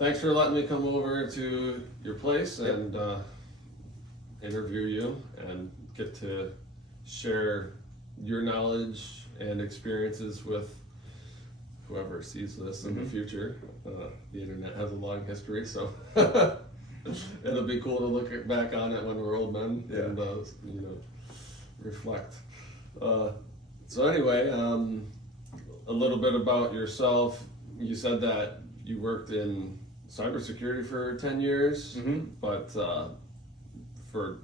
thanks for letting me come over to your place and interview you and get to share your knowledge and experiences with whoever sees this in the future. The internet has a long history, so it'll be cool to look back on it when we're old men and reflect. So anyway, a little bit about yourself. You said that you worked in cybersecurity for 10 years, but for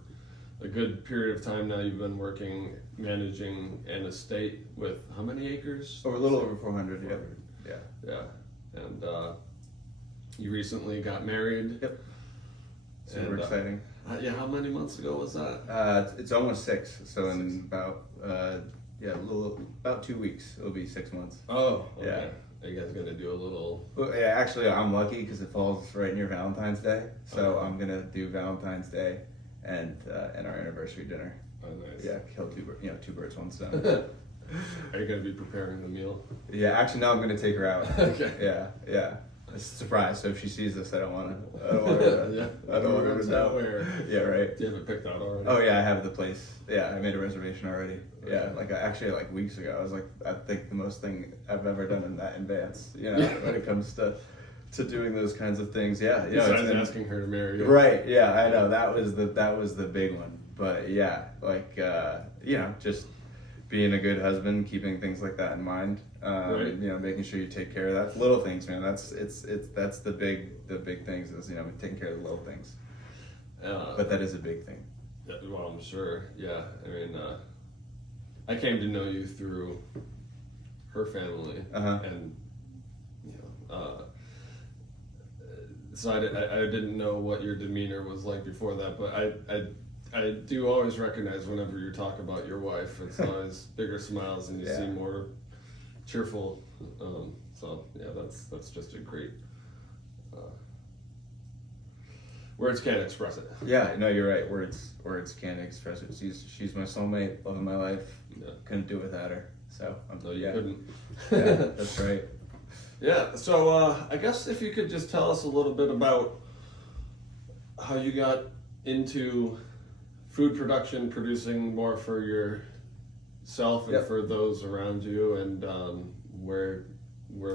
a good period of time now you've been managing an estate with how many acres? A little over 400, Yeah. And you recently got married. Yep. Super exciting. How many months ago was that? It's almost 6, so in about about 2 weeks it'll be 6 months. Oh, okay. Yeah. Are you guys gonna do a little? Well, yeah, actually, I'm lucky because it falls right near Valentine's Day, so I'm gonna do Valentine's Day and our anniversary dinner. Oh, nice. Yeah, kill two birds, one stone. Are you gonna be preparing the meal? Yeah, actually, no, I'm gonna take her out. Okay. Yeah. It's a surprise. So if she sees this, I don't want to. I don't want her to know. Yeah, right. Do you have it picked out already? Oh yeah, I have the place. Yeah, I made a reservation already. Okay. Yeah, like weeks ago. I was like, I think the most thing I've ever done in that advance. When it comes to doing those kinds of things. Yeah, Besides asking her to marry you. Right. Yeah, I know that was the big one. But yeah, just being a good husband, keeping things like that in mind. Right. Making sure you take care of that. Little things, man. That's the big things is taking care of the little things. But that is a big thing. Yeah, well, I'm sure. Yeah, I mean, I came to know you through her family, and so I didn't know what your demeanor was like before that, but I do always recognize whenever you talk about your wife, it's always bigger smiles and you seem more cheerful. So yeah, that's just a great. Words can't express it. Yeah, no, you're right. Words can't express it. She's my soulmate, love of my life. Yeah. Couldn't do it without her. So you couldn't. Yeah, that's right. Yeah. So I guess if you could just tell us a little bit about how you got into food production, producing more for yourself and for those around you, and where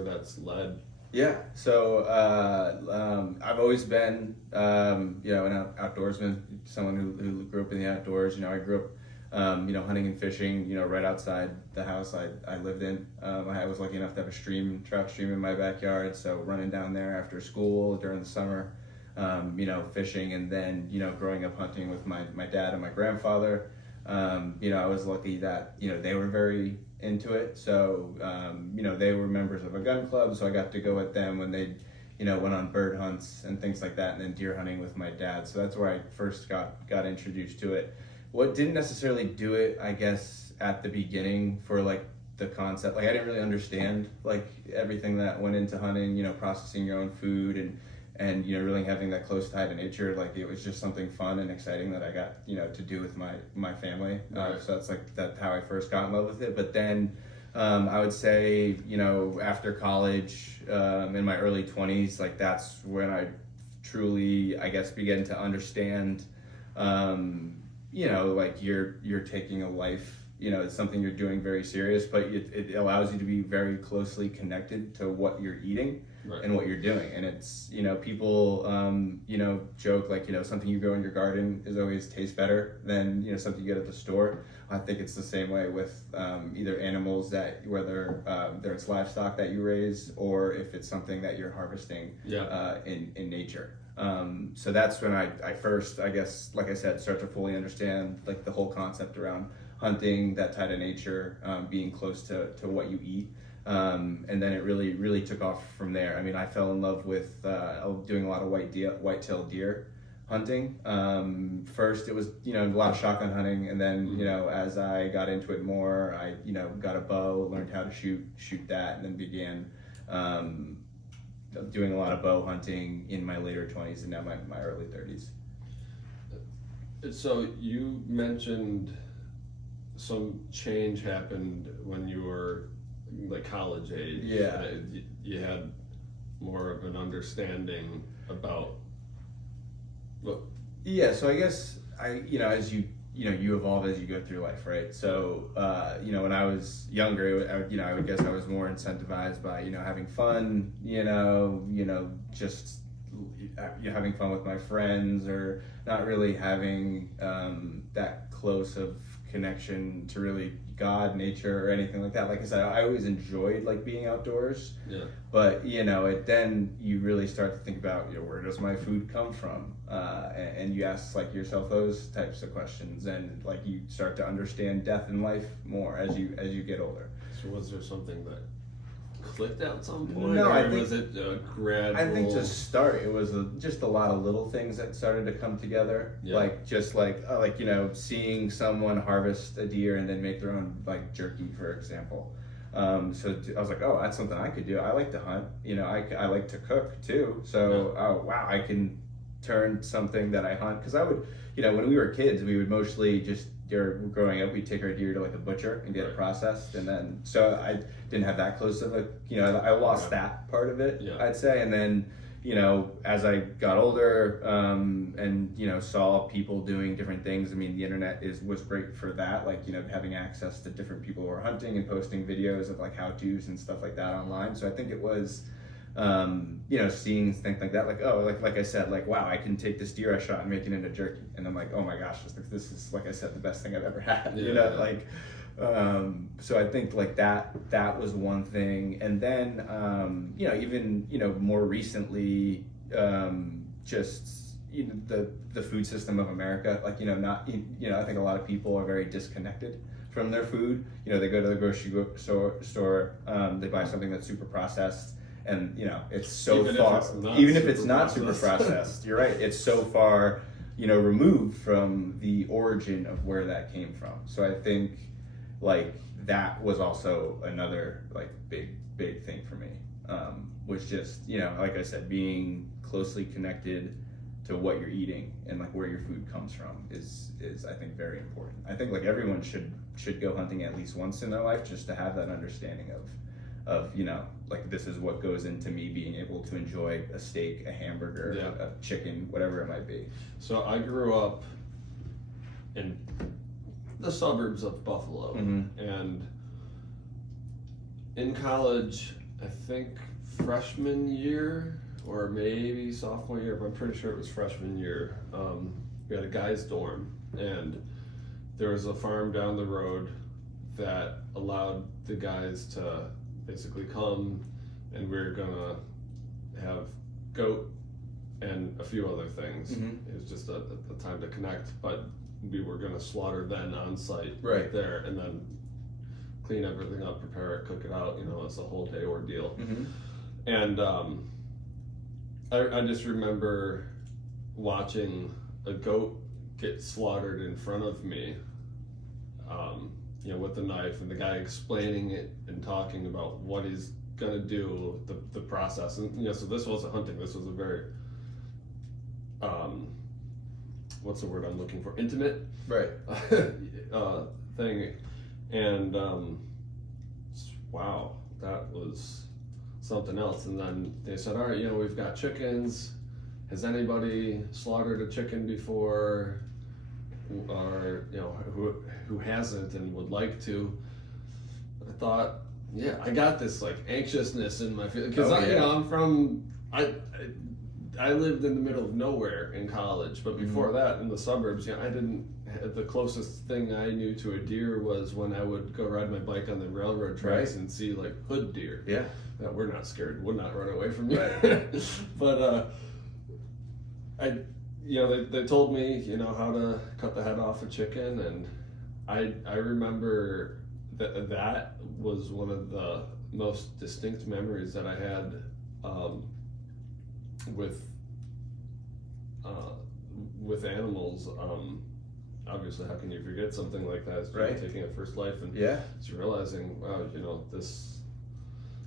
that's led. Yeah, so I've always been, an outdoorsman, someone who grew up in the outdoors. I grew up, hunting and fishing, right outside the house I lived in. I was lucky enough to have a trout stream in my backyard, so running down there after school during the summer, fishing, and then, growing up hunting with my dad and my grandfather. I was lucky that, they were very into it. So, they were members of a gun club, so I got to go with them when they, went on bird hunts and things like that, and then deer hunting with my dad. So that's where I first got introduced to it. What didn't necessarily do it, I guess, at the beginning for the concept, I didn't really understand everything that went into hunting, processing your own food and really having that close tie to nature. It was just something fun and exciting that I got, to do with my family. Right. So that's how I first got in love with it. But then I would say, after college, in my early 20s, that's when I truly, I guess, began to understand, you're taking a life, it's something you're doing very serious, but it allows you to be very closely connected to what you're eating. Right. And what you're doing. And it's, people, joke something you grow in your garden is always tastes better than, something you get at the store. I think it's the same way with either animals whether it's livestock that you raise or if it's something that you're harvesting in nature. So that's when I first, I guess, like I said, start to fully understand the whole concept around hunting, that tie to nature, being close to what you eat. And then it really took off from there. I mean, I fell in love with doing a lot of white-tailed deer hunting. First, it was a lot of shotgun hunting, and then as I got into it more, I got a bow, learned how to shoot that, and then began doing a lot of bow hunting in my later 20s and now my early 30s. So you mentioned some change happened when you were college age. Yeah. You had more of an understanding about what. Yeah, so I guess as you evolve as you go through life, right? So when I was younger, I would guess I was more incentivized by having fun, just having fun with my friends, or not really having that close of connection to really God, nature, or anything like that. Like I said, I always enjoyed like being outdoors. Yeah. But then you really start to think about where does my food come from, and you ask like yourself those types of questions, and like you start to understand death and life more as you get older. So was there something that clicked at some point? No, or I think was it a gradual? I think to start, it was just a lot of little things that started to come together. Yeah. Like just seeing someone harvest a deer and then make their own like jerky, for example. So I was like, oh, that's something I could do. I like to hunt. I like to cook too. So oh wow, I can turn something that I hunt, because I would when we were kids, we would mostly just growing up, we'd take our deer to like a butcher and get it processed, and then so I didn't have that close of a I lost that part of it, I'd say. And then as I got older, and saw people doing different things, I mean, the internet was great for that, like having access to different people who are hunting and posting videos of like how-tos and stuff like that online. So I think it was seeing things like that, like, oh, like I said, like, wow, I can take this deer I shot and make it into jerky, and I'm like, oh my gosh, this is, like I said, the best thing I've ever had. So I think like that was one thing. And then even more recently, just the food system of America, like not I think a lot of people are very disconnected from their food. They go to the grocery store, they buy something that's super processed, and it's so even if it's not super processed, you're right, it's so far removed from the origin of where that came from. So I think like that was also another like big thing for me, was just like I said, being closely connected to what you're eating and like where your food comes from is I think very important. I think like everyone should go hunting at least once in their life, just to have that understanding of like this is what goes into me being able to enjoy a steak, a hamburger, a chicken, whatever it might be. So I grew up in the suburbs of Buffalo, and in college, I think freshman year or maybe sophomore year, but I'm pretty sure it was freshman year, we had a guy's dorm, and there was a farm down the road that allowed the guys to basically come, and we were gonna have goat and a few other things. It was just a time to connect, but we were gonna slaughter then on site right there, and then clean everything up, prepare it, cook it out. It's a whole day ordeal. And I just remember watching a goat get slaughtered in front of me, with the knife, and the guy explaining it and talking about what he's gonna do, the process. And so this wasn't hunting, this was a very what's the word I'm looking for, intimate thing. And wow, that was something else. And then they said, all right, we've got chickens, has anybody slaughtered a chicken before, or who hasn't and would like to? I thought, I got this like anxiousness in my feeling, because I'm from I lived in the middle of nowhere in college, but before that in the suburbs, I didn't. The closest thing I knew to a deer was when I would go ride my bike on the railroad tracks and see like hood deer. That we're not scared, would not run away from you. But they told me how to cut the head off a chicken, and I remember that was one of the most distinct memories that I had with animals. Obviously, how can you forget something like that? It's taking a first life, and just realizing, wow,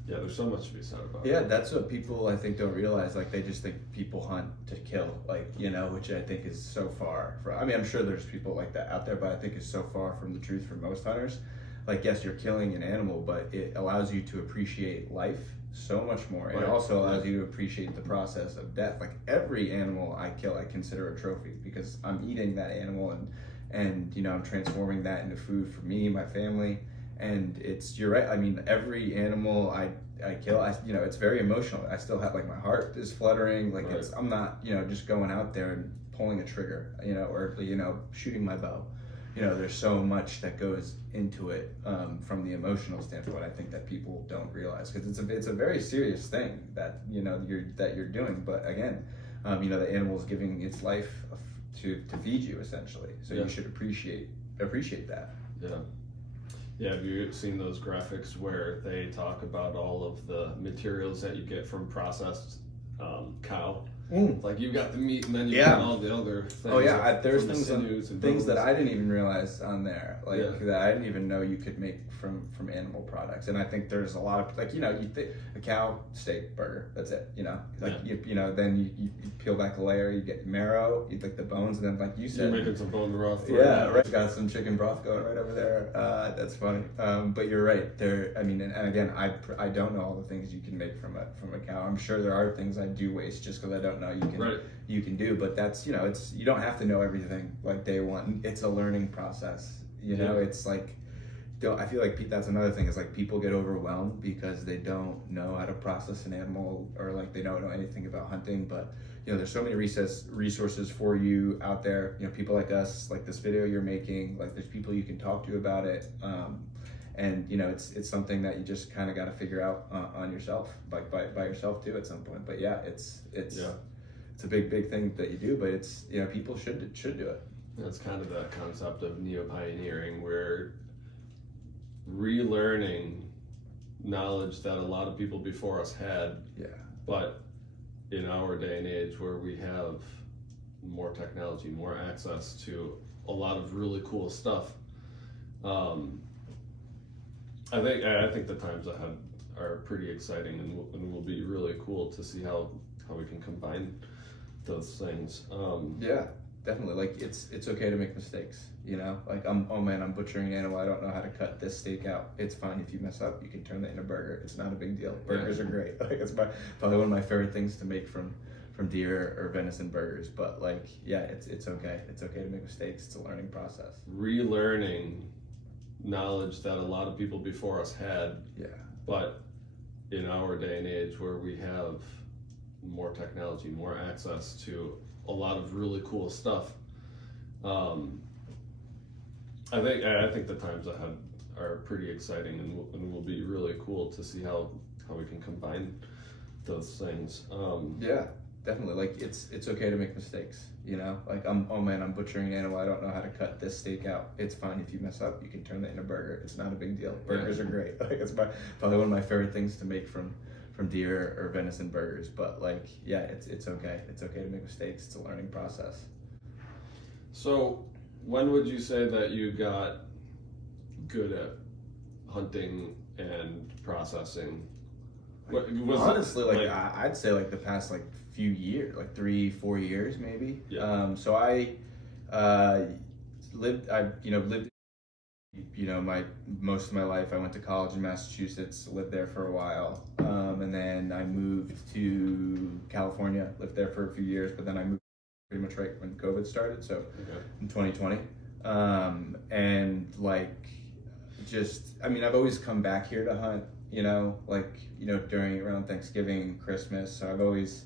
there's so much to be said about it. That's what people I think don't realize. Like they just think people hunt to kill, which I think is so far from. I mean, I'm sure there's people like that out there, but I think it's so far from the truth for most hunters. Like, yes, you're killing an animal, but it allows you to appreciate life so much more. It Right. also allows you to appreciate the process of death. Like every animal I kill, I consider a trophy because I'm eating that animal and I'm transforming that into food for me, my family. And you're right. I mean, every animal I kill, it's very emotional. I still have, like, my heart is fluttering. Like, Right. I'm not, just going out there and pulling a trigger, or shooting my bow. There's so much that goes into it, from the emotional standpoint. I think that people don't realize, because it's a very serious thing that you're doing. But again, the animal is giving its life to feed you, essentially. So you should appreciate that. Yeah. Yeah, have you seen those graphics where they talk about all of the materials that you get from processed cow? Like, you've got the meat, and then you've got all the other things. Oh yeah, there's from the things sinews and things that bones. I didn't even realize on there, like Yeah. that I didn't even know you could make from animal products. And I think there's a lot of, like, you think a cow steak burger, that's it. Then you peel back a layer, you get marrow, you like the bones, and then, like you said, You're making some bone broth. yeah, right. Got some chicken broth going right over there. That's funny. But you're right. And again, I don't know all the things you can make from a cow. I'm sure there are things I do waste just because I don't know you can do. But that's you don't have to know everything like day one. It's a learning process. It's like, I feel like that's another thing, is like people get overwhelmed because they don't know how to process an animal, or like they don't know anything about hunting. But there's so many resources for you out there. People like us, like this video you're making, like there's people you can talk to about it. And it's something that you just kind of got to figure out on yourself, like by yourself too at some point. But yeah, it's a big thing that you do, but it's people should do it. That's kind of that concept of neo-pioneering, where relearning knowledge that a lot of people before us had. Yeah. But in our day and age, where we have more technology, more access to a lot of really cool stuff, I think the times ahead are pretty exciting, and will be really cool to see how we can combine those things. Yeah, definitely. Like, it's okay to make mistakes. Like, I'm butchering an animal. I don't know how to cut this steak out. It's fine if you mess up. You can turn that into a burger. It's not a big deal. Burgers are great. Like, it's probably one of my favorite things to make from deer or venison burgers. But like, yeah, it's okay. It's okay to make mistakes. It's a learning process. Relearning knowledge that a lot of people before us had. Yeah. But in our day and age, where we have more technology, more access to a lot of really cool stuff, I think the times ahead are pretty exciting, and will be really cool to see how we can combine those things. Yeah, definitely. Like, it's okay to make mistakes. Like, I'm butchering an animal. I don't know how to cut this steak out. It's fine if you mess up. You can turn that into a burger. It's not a big deal. Burgers are great. Like, it's probably one of my favorite things to make from deer or venison burgers. But like, yeah, it's okay. It's okay to make mistakes. It's a learning process. So, when would you say that you got good at hunting and processing? Honestly, I'd say like the past like few years, like 3-4 years maybe. Yeah. So I lived my most of my life. I went to college in Massachusetts, lived there for a while, and then I moved to California, lived there for a few years, but then I moved pretty much right when COVID started, so in 2020. And like, I've always come back here to hunt, during around Thanksgiving, Christmas. So I've always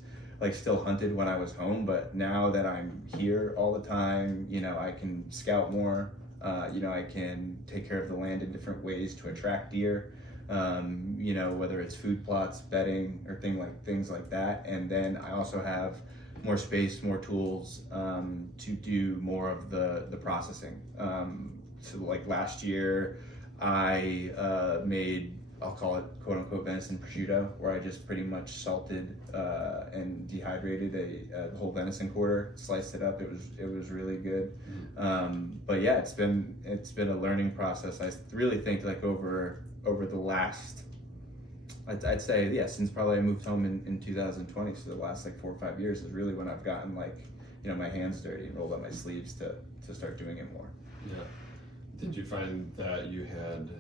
still hunted when I was home, but now that I'm here all the time, I can scout more. I can take care of the land in different ways to attract deer. Whether it's food plots, bedding, or things like that. And then I also have more space, more tools to do more of the processing. So like last year, I made, I'll call it quote unquote venison prosciutto, where I just pretty much salted and dehydrated a whole venison quarter, sliced it up. It was really good. But yeah, it's been a learning process. I really think like over the last, I'd say, yeah, since probably I moved home in 2020, so the last 4 or 5 years is really when I've gotten my hands dirty and rolled up my sleeves to start doing it more. Yeah. Did you find that you had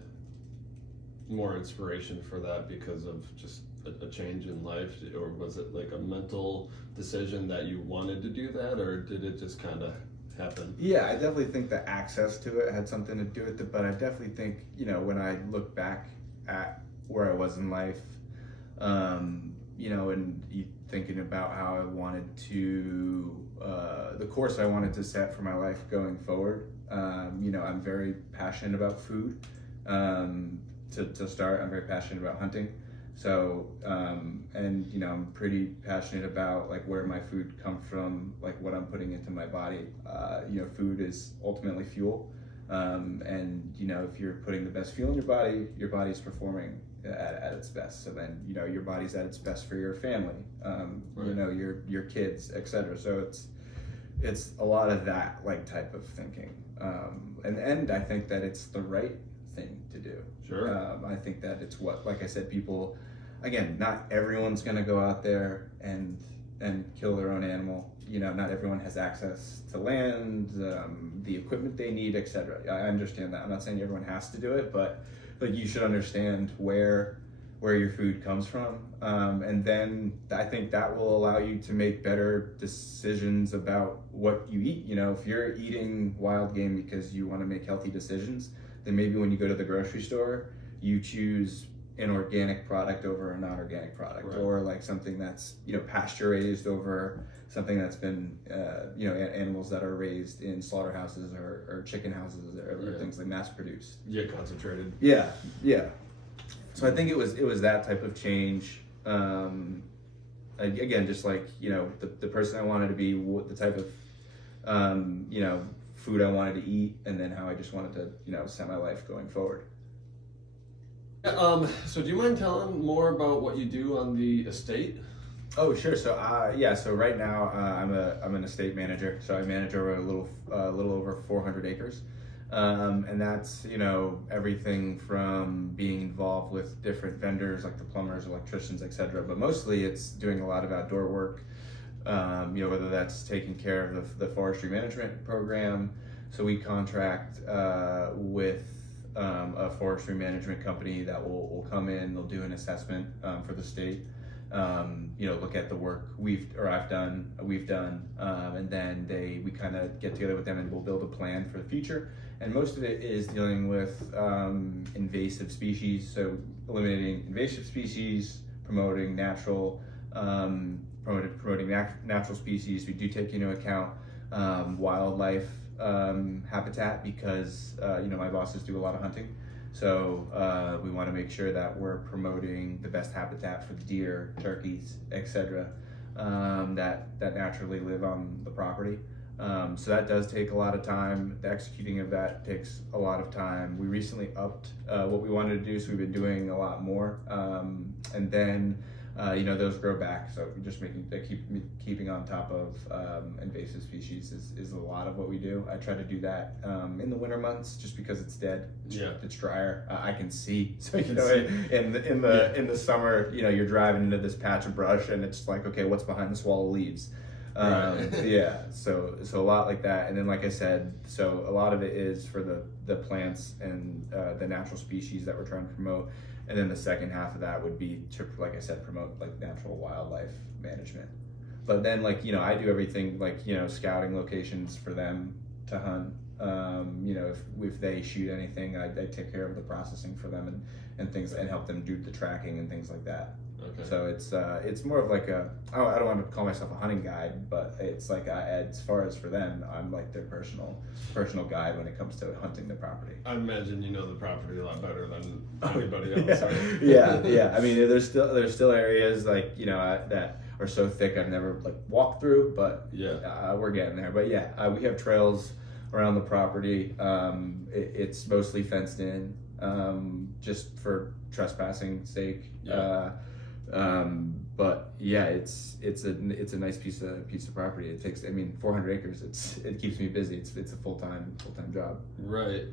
more inspiration for that because of just a change in life, or was it like a mental decision that you wanted to do that, or did it just kind of happen? Yeah, I definitely think the access to it had something to do with it, but I definitely think, when I look back at where I was in life, and thinking about how I wanted to, the course I wanted to set for my life going forward. I'm very passionate about food. To start, I'm very passionate about hunting. So, I'm pretty passionate about like where my food comes from, like what I'm putting into my body. Food is ultimately fuel. If you're putting the best fuel in your body's performing at its best. So then, your body's at its best for your family, Right. your kids, etc. So it's a lot of that like type of thinking. And I think that it's the right thing to do. Sure. I think that it's like I said, people, again, not everyone's going to go out there and kill their own animal. Not everyone has access to land, the equipment they need, etc. I understand that. I'm not saying everyone has to do it, but you should understand where your food comes from, and then I think that will allow you to make better decisions about what you eat. If you're eating wild game because you want to make healthy decisions, then maybe when you go to the grocery store, you choose an organic product over a non-organic product, Right. or like something that's pasture raised over something that's been animals that are raised in slaughterhouses or chicken houses or Yeah. things like mass produced. Yeah, concentrated. Yeah. So I think it was that type of change. Again, just like the person I wanted to be, the type of food I wanted to eat, and then how I just wanted to set my life going forward. So do you mind telling more about what you do on the estate? Oh, sure. So so right now I'm an estate manager. So I manage over a little over 400 acres. And that's everything from being involved with different vendors like the plumbers, electricians, etc. But mostly it's doing a lot of outdoor work. Whether that's taking care of the forestry management program. So we contract with a forestry management company that will come in. They'll do an assessment for the state. Look at the work we've done, and then we kind of get together with them and we'll build a plan for the future. And most of it is dealing with invasive species, so eliminating invasive species, promoting natural species. We do take into account wildlife habitat because my bosses do a lot of hunting. So we want to make sure that we're promoting the best habitat for the deer, turkeys, etc. That naturally live on the property. So that does take a lot of time. The executing of that takes a lot of time. We recently upped what we wanted to do, so we've been doing a lot more. And then those grow back. So just keeping on top of invasive species is a lot of what we do. I try to do that in the winter months just because it's dead. It's drier. I can see. So in the summer, you're driving into this patch of brush and it's like, okay, what's behind this wall of leaves? So a lot like that. And then like I said, so a lot of it is for the plants and the natural species that we're trying to promote. And then the second half of that would be to, like I said, promote like natural wildlife management. But then I do everything like, scouting locations for them to hunt. If they shoot anything, I take care of the processing for them and things, and help them do the tracking and things like that. Okay. So it's more of like I don't want to call myself a hunting guide, but it's like as far as for them, I'm like their personal guide when it comes to hunting the property. I imagine you know the property a lot better than anybody else. Yeah. Right? Yeah. I mean, there's still areas like that are so thick I've never like walked through, but we're getting there. But we have trails around the property. It's mostly fenced in, just for trespassing sake. But it's a nice piece of property. It takes 400 acres. It keeps me busy. It's a full-time job. Right.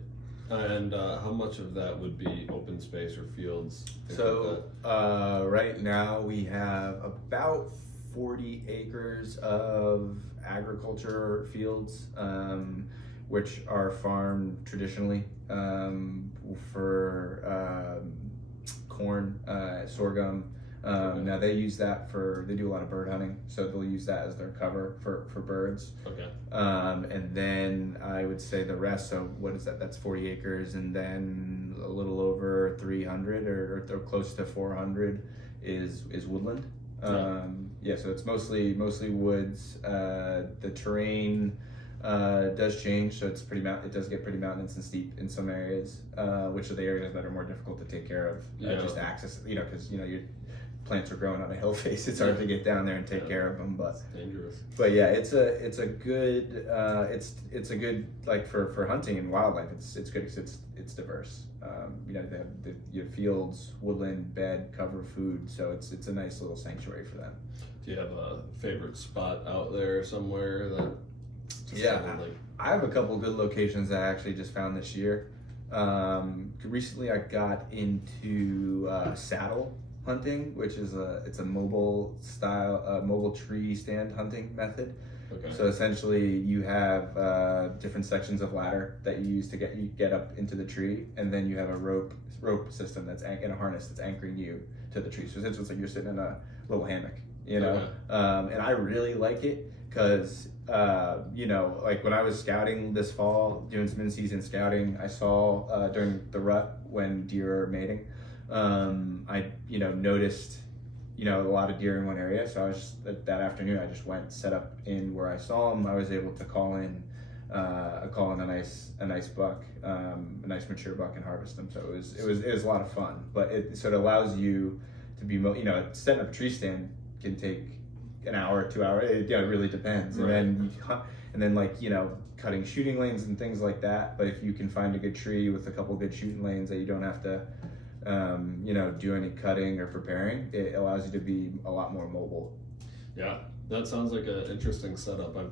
And how much of that would be open space or fields? So right now we have about 40 acres of agriculture fields, which are farmed traditionally for corn, sorghum, Now they use that they do a lot of bird hunting, so they'll use that as their cover for birds. Okay. And then I would say the rest, so what is that? That's 40 acres, and then a little over 300 or close to 400 is woodland. So it's mostly woods. The terrain does change, so it does get pretty mountainous and steep in some areas, which are the areas that are more difficult to take care of. Just access, because your plants are growing on a hill face. It's hard to get down there and take care of them, but it's dangerous. But yeah, it's a good like for hunting and wildlife. It's good because it's diverse. They have your fields, woodland, bed, cover, food. So it's a nice little sanctuary for them. Do you have a favorite spot out there somewhere that? I have a couple good locations that I actually just found this year. Recently, I got into saddle hunting, which is it's a mobile tree stand hunting method. Okay. So essentially, you have different sections of ladder that you use to get up into the tree, and then you have a rope system that's in a harness that's anchoring you to the tree. So essentially, it's like you're sitting in a little hammock, Okay. And I really like it because like when I was scouting this fall, doing some in-season scouting, I saw during the rut when deer are mating, I noticed a lot of deer in one area. So I was that afternoon I just went, set up in where I saw them. I was able to call in a nice buck, a nice mature buck, and harvest them. So it was a lot of fun. But it allows you to be setting up a tree stand can take an hour, 2 hours. It really depends. Right. And then cutting shooting lanes and things like that. But if you can find a good tree with a couple good shooting lanes that you don't have to do any cutting or preparing, it allows you to be a lot more mobile. Yeah, that sounds like an interesting setup. I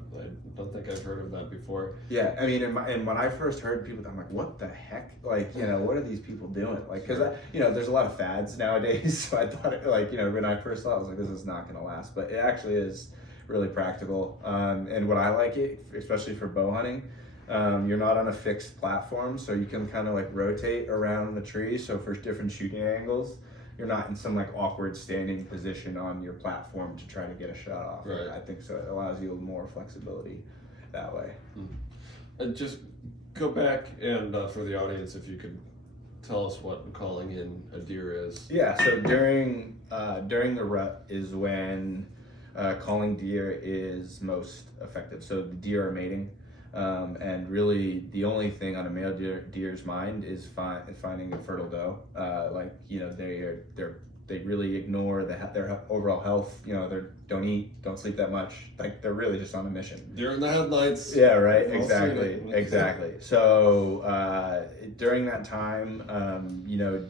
don't think I've heard of that before. Yeah, I mean, and when I first heard people, I'm like, what the heck? Like, what are these people doing? Like, because there's a lot of fads nowadays. So I thought, when I first saw it, I was like, this is not going to last. But it actually is really practical. And what I like it, especially for bow hunting, you're not on a fixed platform, so you can kind of like rotate around the tree. So for different shooting angles, you're not in some like awkward standing position on your platform to try to get a shot off. Right. I think so. It allows you more flexibility that way. And just go back and for the audience, if you could tell us what calling in a deer is. Yeah. So during the rut is when calling deer is most effective. So the deer are mating. And really, the only thing on a male deer's mind is finding a fertile doe. They really ignore their overall health. They don't eat, don't sleep that much. Like they're really just on a mission. Deer in the headlights. Yeah, right. Exactly. So during that time,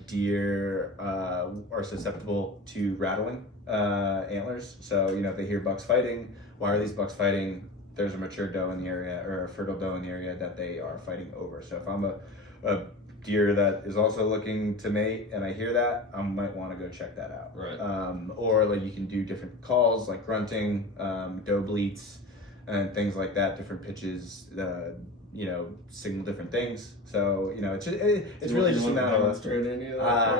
deer are susceptible to rattling antlers. So if they hear bucks fighting, why are these bucks fighting? There's a mature doe in the area or a fertile doe in the area that they are fighting over. So if I'm a deer that is also looking to mate and I hear that, I might want to go check that out. Right. Or like you can do different calls like grunting, doe bleats, and things like that, different pitches, signal different things. So it's really just a matter of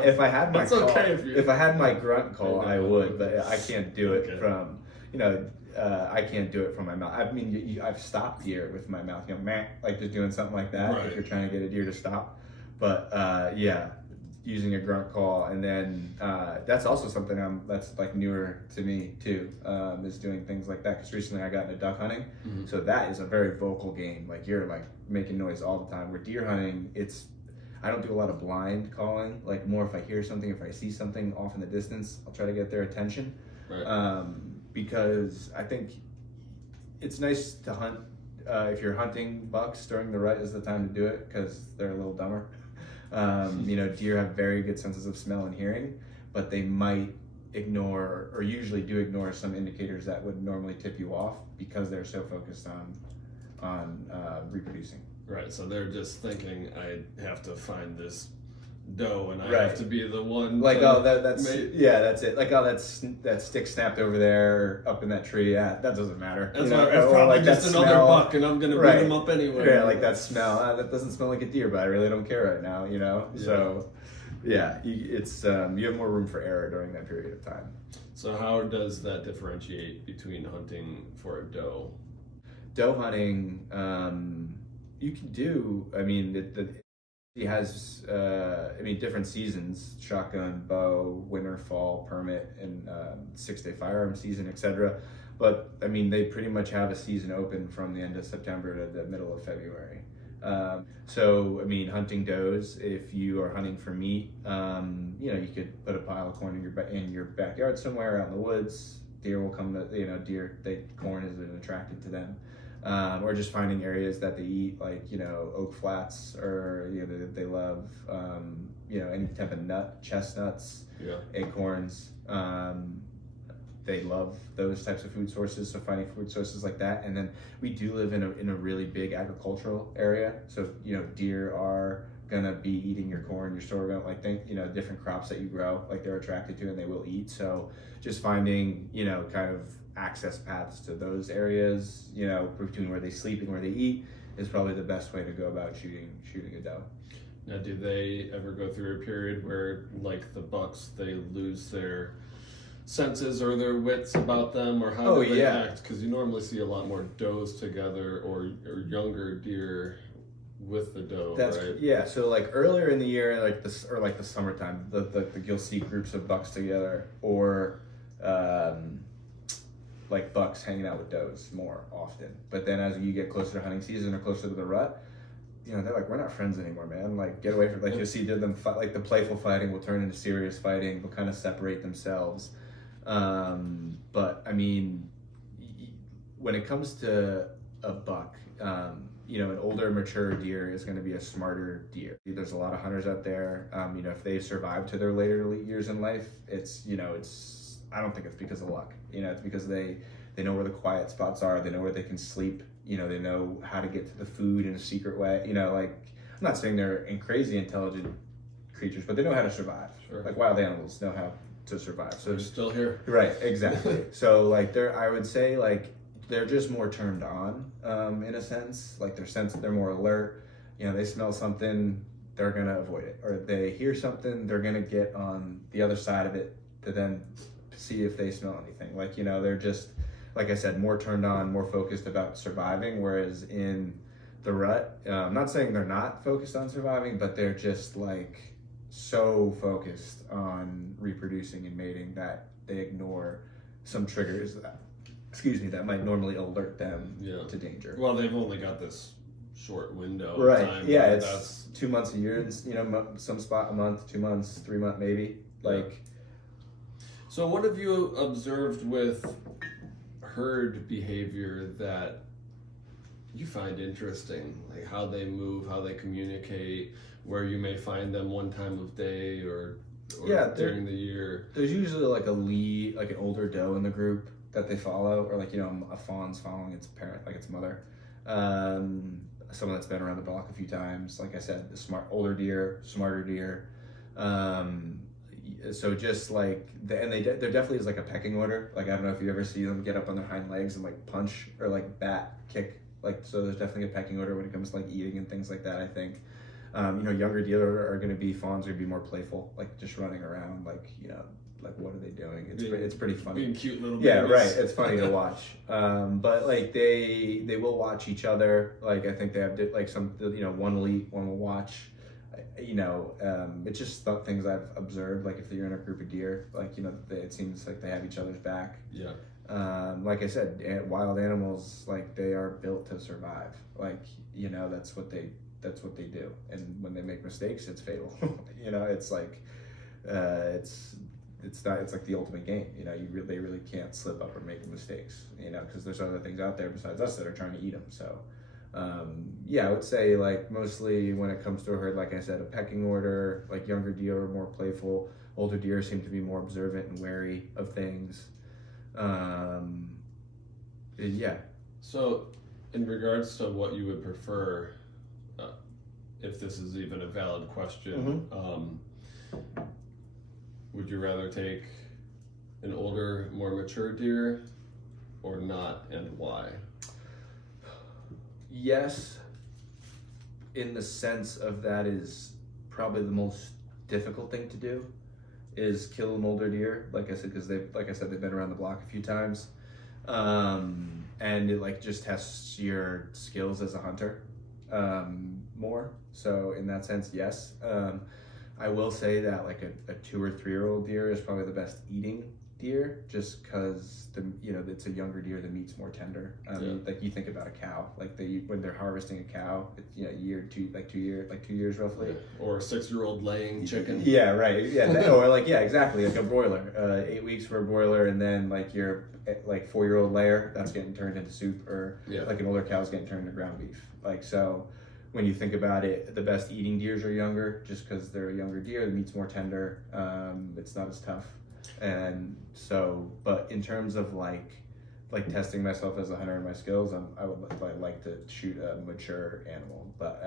if I had my call, if I had my grunt call, I would, but I can't do it from I can't do it from my mouth. I mean, I've stopped deer with my mouth, like just doing something like that. Right. If you're trying to get a deer to stop, but using a grunt call, and then that's also something that's like newer to me too, is doing things like that. Because recently I got into duck hunting, so that is a very vocal game. Like you're like making noise all the time. Where deer hunting, I don't do a lot of blind calling. Like more if I hear something, if I see something off in the distance, I'll try to get their attention. Right. Because I think it's nice to hunt. If you're hunting bucks during the rut is the time to do it because they're a little dumber. Deer have very good senses of smell and hearing, but they might ignore or usually do ignore some indicators that would normally tip you off because they're so focused on reproducing. Right. So they're just thinking, I have to find this doe and I Right. have to be the one Like that's mate. yeah, that's it. Like that stick snapped over there up in that tree. Yeah, that doesn't matter. That's Or probably like just that another smell. buck and I'm gonna Right. beat him up anyway. Yeah, like that smell. That doesn't smell like a deer, but I really don't care right now. Yeah. So Yeah, it's you have more room for error during that period of time. So how does that differentiate between hunting for a doe? Doe hunting, you can do. I mean, he has. I mean, different seasons: shotgun, bow, winter, fall, permit, and 6-day firearm season, etc. But I mean, they pretty much have a season open from the end of September to the middle of February. So I mean, hunting does. If you are hunting for meat, you could put a pile of corn in your backyard somewhere out in the woods. Deer will come to corn is attracted to them, or just finding areas that they eat, like oak flats, or they love any type of nut, chestnuts, acorns. They love those types of food sources, so finding food sources like that. And then we do live in a really big agricultural area, so deer are gonna be eating your corn, your sorghum, different crops that you grow, like they're attracted to and they will eat. So just finding kind of access paths to those areas, between where they sleep and where they eat, is probably the best way to go about shooting a doe. Now, do they ever go through a period where, like the bucks, they lose their senses or their wits about them, or how do they act? Because you normally see a lot more does together, or younger deer with the doe, right? Yeah. So like earlier in the year, like the summertime, you'll see groups of bucks together, or like bucks hanging out with does more often. But then as you get closer to hunting season or closer to the rut, they're like, we're not friends anymore, man. Like, get away from. Like, you'll see them fight. Like, the playful fighting will turn into serious fighting. They'll kind of separate themselves. But I mean, when it comes to a buck, an older, mature deer is going to be a smarter deer. There's a lot of hunters out there. If they survive to their later years in life, I don't think it's because of luck. It's because they know where the quiet spots are. They know where they can sleep. They know how to get to the food in a secret way. I'm not saying they're crazy intelligent creatures, but they know how to survive. Sure. Like wild animals know how to survive. So they're still here. Right, exactly. So I would say they're just more turned on, in a sense. Like they're more alert. They smell something, they're gonna avoid it, or they hear something, they're gonna get on the other side of it to then see if they smell anything. They're just, like I said, more turned on, more focused about surviving. Whereas in the rut, I'm not saying they're not focused on surviving, but they're just so focused on reproducing and mating that they ignore some triggers that might normally alert them to danger. Well, they've only got this short window right. of time. Yeah, it's 2 months a year, and some spot a month, 2 months, 3 months maybe. So what have you observed with herd behavior that you find interesting? Like how they move, how they communicate, where you may find them one time of day or during the year. There's usually like a lead, like an older doe in the group that they follow, or a fawn's following its parent, like its mother. Someone that's been around the block a few times. Like I said, the older deer, smarter deer. So just there definitely is like a pecking order. I don't know if you ever see them get up on their hind legs and punch or bat, kick. So there's definitely a pecking order when it comes to eating and things like that, I think. Younger deer are going to be fawns, are going to be more playful, just running around, what are they doing? It's pretty funny. Being cute little babies. Yeah, right. It's funny to watch. But they will watch each other. I think they have one will eat, one will watch. It's just things I've observed. If you're in a group of deer, it seems like they have each other's back. Yeah. Like I said, wild animals, they are built to survive. That's what they do. And when they make mistakes, it's fatal. It's like the ultimate game. They really can't slip up or make mistakes. Because there's other things out there besides us that are trying to eat them. So. I would say mostly when it comes to a herd, like I said, a pecking order. Younger deer are more playful, older deer seem to be more observant and wary of things. So in regards to what you would prefer, if this is even a valid question, would you rather take an older, more mature deer or not, and why? Yes, in the sense of that is probably the most difficult thing to do is kill an older deer. Like I said, because they've been around the block a few times, and it like just tests your skills as a hunter more. So in that sense, yes. I will say that like a 2 or 3 year old deer is probably the best eating deer, just because it's a younger deer, the meat's more tender. Like you think about a cow, like when they're harvesting a cow, it's year 2, like 2 years roughly. Yeah. Or a 6-year-old laying chicken. Yeah, right. Yeah, or like exactly, like a broiler. 8 weeks for a broiler, and then like your like 4-year-old layer that's getting turned into soup, or like an older cow's getting turned into ground beef. Like so. When you think about it, the best eating deers are younger, just because they're a younger deer. The meat's more tender. It's not as tough, and so. But in terms of like testing myself as a hunter and my skills, I would like to shoot a mature animal. But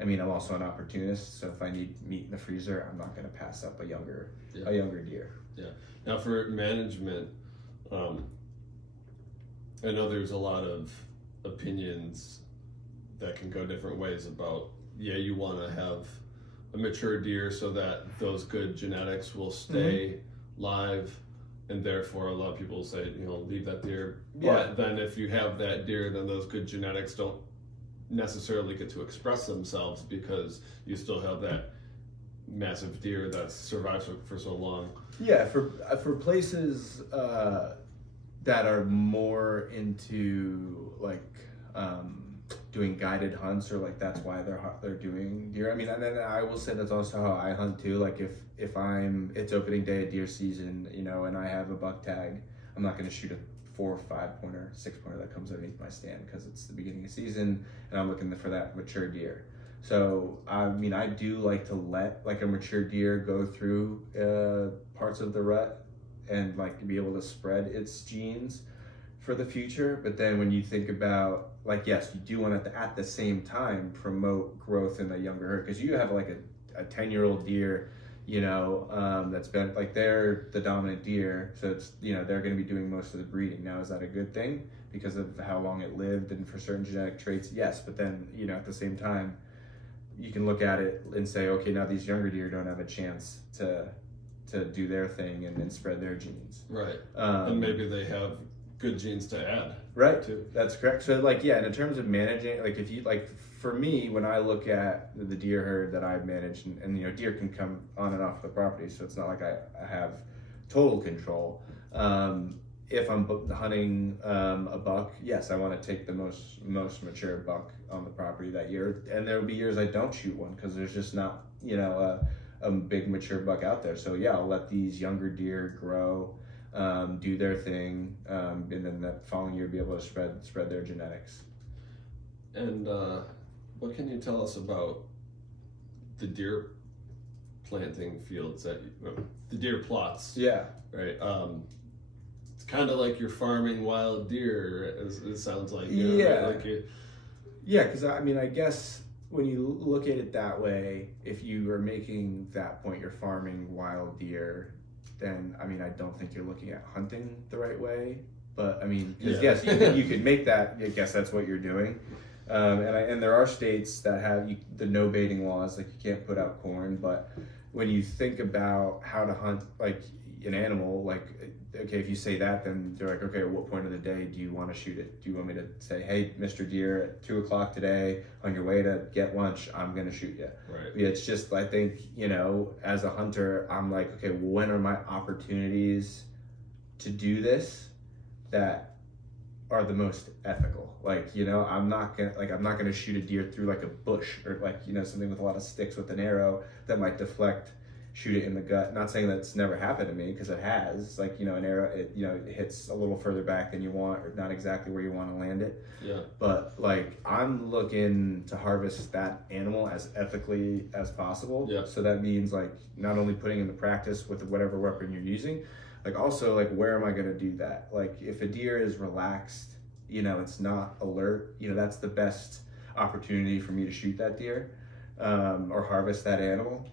I mean, I'm also an opportunist, so if I need meat in the freezer, I'm not going to pass up a younger deer. Yeah. Now for management, I know there's a lot of opinions that can go different ways about, you want to have a mature deer so that those good genetics will stay live, and therefore a lot of people say, leave that deer. But then if you have that deer, then those good genetics don't necessarily get to express themselves, because you still have that massive deer that's survived for so long. Yeah, for places that are more into like doing guided hunts, or like that's why they're doing deer. I mean, and then I will say that's also how I hunt too. Like if it's opening day of deer season, and I have a buck tag, I'm not going to shoot a 4 or 5 pointer, 6 pointer that comes underneath my stand, because it's the beginning of season and I'm looking for that mature deer. So I mean, I do like to let like a mature deer go through parts of the rut and like be able to spread its genes for the future. But then when you think about, like, yes, you do want to at the same time promote growth in a younger herd, because you have like a 10-year-old deer, that's been like, they're the dominant deer, so it's they're going to be doing most of the breeding. Now, is that a good thing because of how long it lived and for certain genetic traits? Yes, but then at the same time, you can look at it and say, okay, now these younger deer don't have a chance to do their thing and spread their genes, right? And maybe they have good genes to add, right? Too. That's correct. So like, and in terms of managing, like if you like, for me, when I look at the deer herd that I've managed, and deer can come on and off the property, so it's not like I have total control. If I'm hunting a buck, yes, I want to take the most mature buck on the property that year, and there will be years I don't shoot one because there's just not a big mature buck out there. So yeah, I'll let these younger deer grow, do their thing, and then that following year be able to spread their genetics. And what can you tell us about the deer planting fields the deer plots? Yeah. Right. It's kind of like you're farming wild deer. It sounds like. Yeah. Right? Yeah, because I mean, I guess when you look at it that way, if you are making that point, you're farming wild deer, then I mean, I don't think you're looking at hunting the right way. But I mean, because yes, you could make that. I guess that's what you're doing. And there are states that have the no baiting laws, like you can't put out corn. But when you think about how to hunt like an animal, like, okay, if you say that, then they're like, okay, at what point of the day do you want to shoot it? Do you want me to say, hey, Mr. Deer, at 2:00 today, on your way to get lunch, I'm going to shoot you? Right. It's just, I think, as a hunter, I'm like, okay, when are my opportunities to do this that are the most ethical? Like, I'm not gonna shoot a deer through like a bush or like, something with a lot of sticks with an arrow that might deflect, shoot it in the gut. Not saying that's never happened to me, because it has. Like, an arrow, it hits a little further back than you want, or not exactly where you want to land it. Yeah. But like, I'm looking to harvest that animal as ethically as possible. Yeah. So that means like not only putting into practice with whatever weapon you're using, like also like, where am I going to do that? Like if a deer is relaxed, it's not alert, that's the best opportunity for me to shoot that deer, or harvest that animal.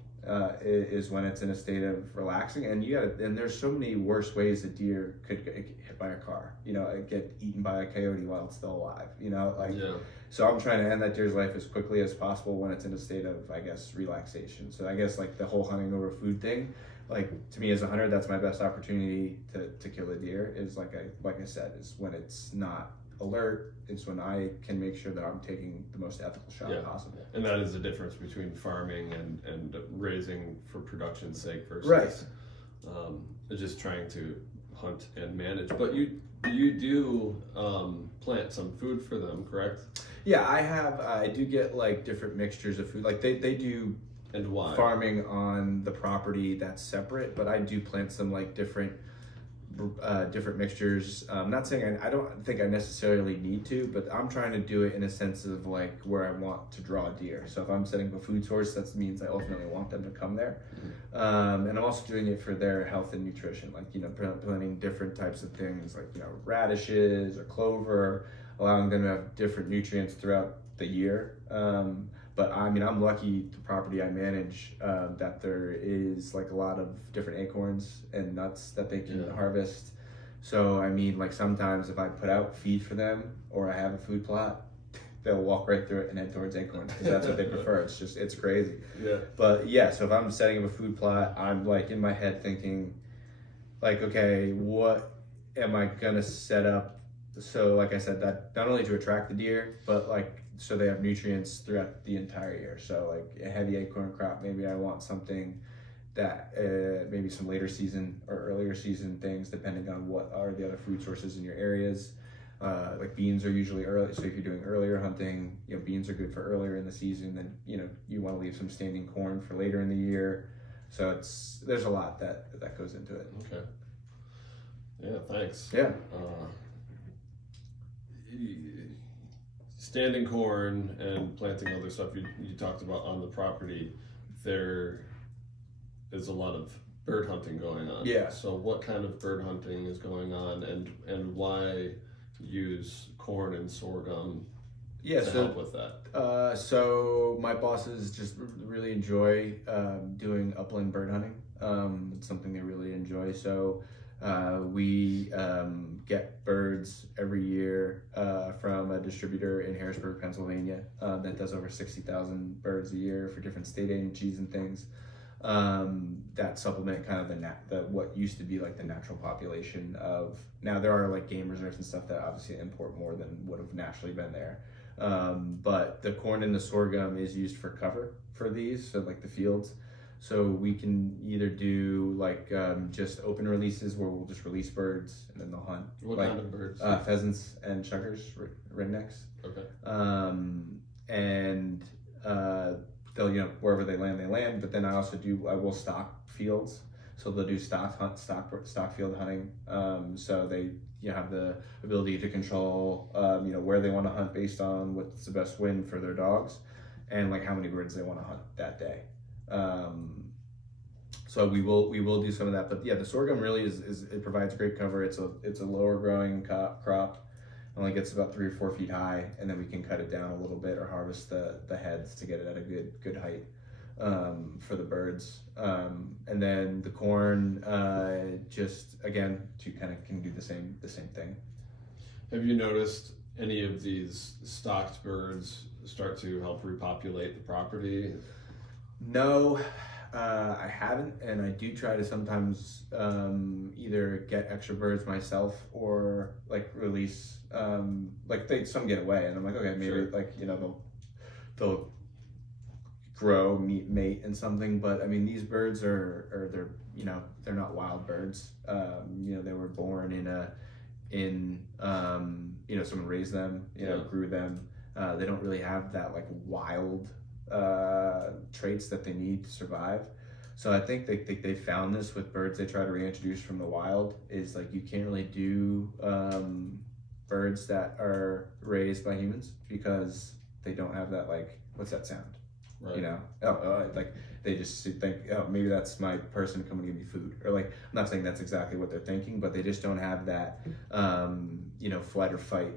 is when it's in a state of relaxing. And and there's so many worse ways a deer could get hit by a car, get eaten by a coyote while it's still alive, Yeah. So I'm trying to end that deer's life as quickly as possible when it's in a state of, I guess, relaxation. So I guess like the whole hunting over food thing, like to me as a hunter, that's my best opportunity to kill a deer is like I said, is when it's not alert. It's when I can make sure that I'm taking the most ethical shot possible. And that is the difference between farming and raising for production's sake versus Right. Just trying to hunt and manage. But you do plant some food for them, correct? Yeah, I do get like different mixtures of food. Like they do And why? farming on the property that's separate, but I do plant some like different mixtures. Not saying I don't think I necessarily need to, but I'm trying to do it in a sense of like where I want to draw deer. So if I'm setting up a food source, that means I ultimately want them to come there. And I'm also doing it for their health and nutrition, like planting different types of things like radishes or clover, allowing them to have different nutrients throughout the year. But I mean, I'm lucky the property I manage that there is like a lot of different acorns and nuts that they can harvest. So I mean, like sometimes if I put out feed for them or I have a food plot, they'll walk right through it and head towards acorns because that's what they prefer. It's crazy. Yeah. But yeah, so if I'm setting up a food plot, I'm like in my head thinking like, okay, what am I gonna set up? So like I said, that not only to attract the deer, but like so they have nutrients throughout the entire year. So like a heavy acorn crop, maybe I want something that maybe some later season or earlier season things, depending on what are the other food sources in your areas. Like beans are usually early. So if you're doing earlier hunting, beans are good for earlier in the season. Then you want to leave some standing corn for later in the year. So there's a lot that goes into it. Okay. Yeah. Thanks. Yeah. Standing corn and planting other stuff you talked about on the property, there is a lot of bird hunting going on. Yeah. So what kind of bird hunting is going on and why use corn and sorghum to help with that? So my bosses just really enjoy doing upland bird hunting. It's something they really enjoy. So we get birds every year from a distributor in Harrisburg, Pennsylvania, that does over 60,000 birds a year for different state agencies and things that supplement kind of the what used to be like the natural population of. Now there are like game reserves and stuff that obviously import more than would have naturally been there. But the corn and the sorghum is used for cover for these, so like the fields. So we can either do like just open releases where we'll just release birds and then they'll hunt. What kind of birds? Pheasants and chuggers, rednecks. Okay. And they'll wherever they land. But then I will stock fields. So they'll do stock field hunting. So they have the ability to control where they want to hunt based on what's the best wind for their dogs, and like how many birds they want to hunt that day. So we will do some of that, but yeah, the sorghum really is it provides great cover. It's a lower growing crop, only gets about 3 or 4 feet high, and then we can cut it down a little bit or harvest the heads to get it at a good height for the birds. And then the corn, just again can do the same thing. Have you noticed any of these stocked birds start to help repopulate the property? No, I haven't, and I do try to sometimes either get extra birds myself or like release. Some get away, and I'm like, okay, maybe they'll grow, mate, and something. But I mean, these birds they're not wild birds. They were born in someone raised them, grew them. They don't really have that like wild traits that they need to survive. So I think they found this with birds they try to reintroduce from the wild is like you can't really do birds that are raised by humans because they don't have that like what's that sound, right? Like they just think, oh, maybe that's my person coming to give me food, or like I'm not saying that's exactly what they're thinking, but they just don't have that flight or fight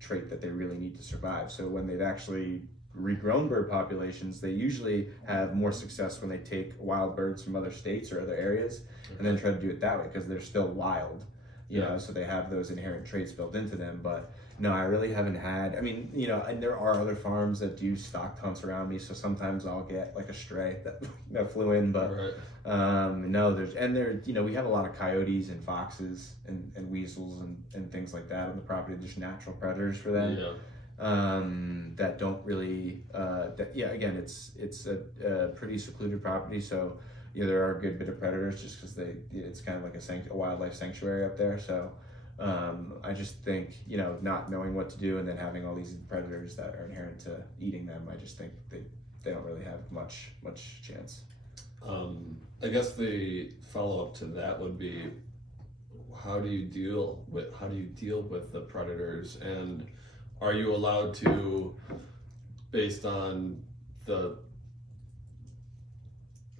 trait that they really need to survive. So when they've actually regrown bird populations, they usually have more success when they take wild birds from other states or other areas and then try to do it that way because they're still wild, you know, so they have those inherent traits built into them. But no, I really haven't had, I mean, you know, and there are other farms that do stocked hunts around me, so sometimes I'll get like a stray that flew in, but no, you know, we have a lot of coyotes and foxes and weasels and things like that on the property. There's natural predators for them. That don't really again, it's a pretty secluded property, so you know, there are a good bit of predators just because it's kind of like a wildlife sanctuary up there. So I just think, you know, not knowing what to do and then having all these predators that are inherent to eating them, I just think they don't really have much chance. I guess the follow-up to that would be, how do you deal with the predators, and are you allowed to, based on the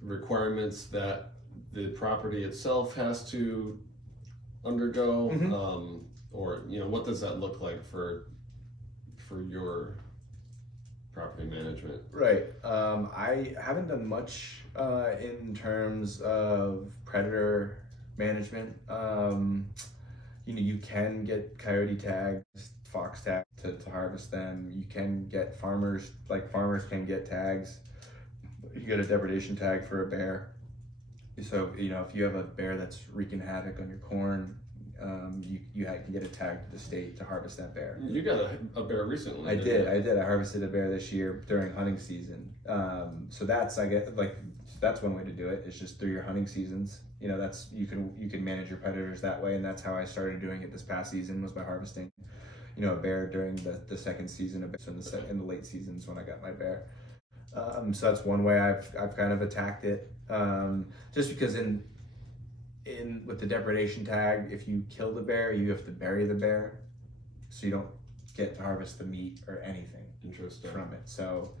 requirements that the property itself has to undergo, or you know, what does that look like for your property management? Right. I haven't done much in terms of predator management. You know, you can get coyote tags, fox tags to harvest them. You can get farmers can get tags. You get a depredation tag for a bear. So, you know, if you have a bear that's wreaking havoc on your corn, you can get a tag to the state to harvest that bear. You got a bear recently. I did. I harvested a bear this year during hunting season. So that's one way to do it. It's just through your hunting seasons. You know, you can manage your predators that way, and that's how I started doing it this past season, was by harvesting, you know, a bear during the second season, so in the late seasons when I got my bear. So that's one way I've kind of attacked it. Just because with the depredation tag, if you kill the bear, you have to bury the bear, so you don't get to harvest the meat or anything from it. So,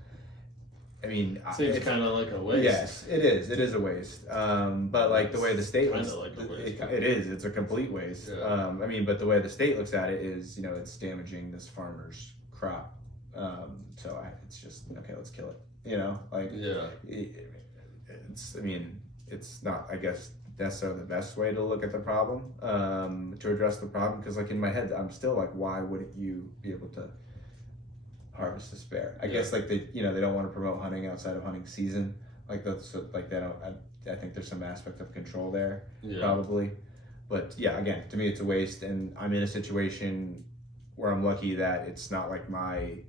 I mean, seems kind of like a waste. Yes, it is. It is a waste. But like the way the state looks, it is. It's a complete waste. Yeah. I mean, but the way the state looks at it is, you know, it's damaging this farmer's crop. So it's just okay. Let's kill it. You know, like it's. I mean, it's not, I guess, necessarily the best way to look at the problem, to address the problem, because like in my head I'm still like, why wouldn't you be able to harvest this bear? I guess like they don't want to promote hunting outside of hunting season, like that's so, like they don't. I think there's some aspect of control there, probably, but yeah, again, to me it's a waste, and I'm in a situation where I'm lucky that it's not like my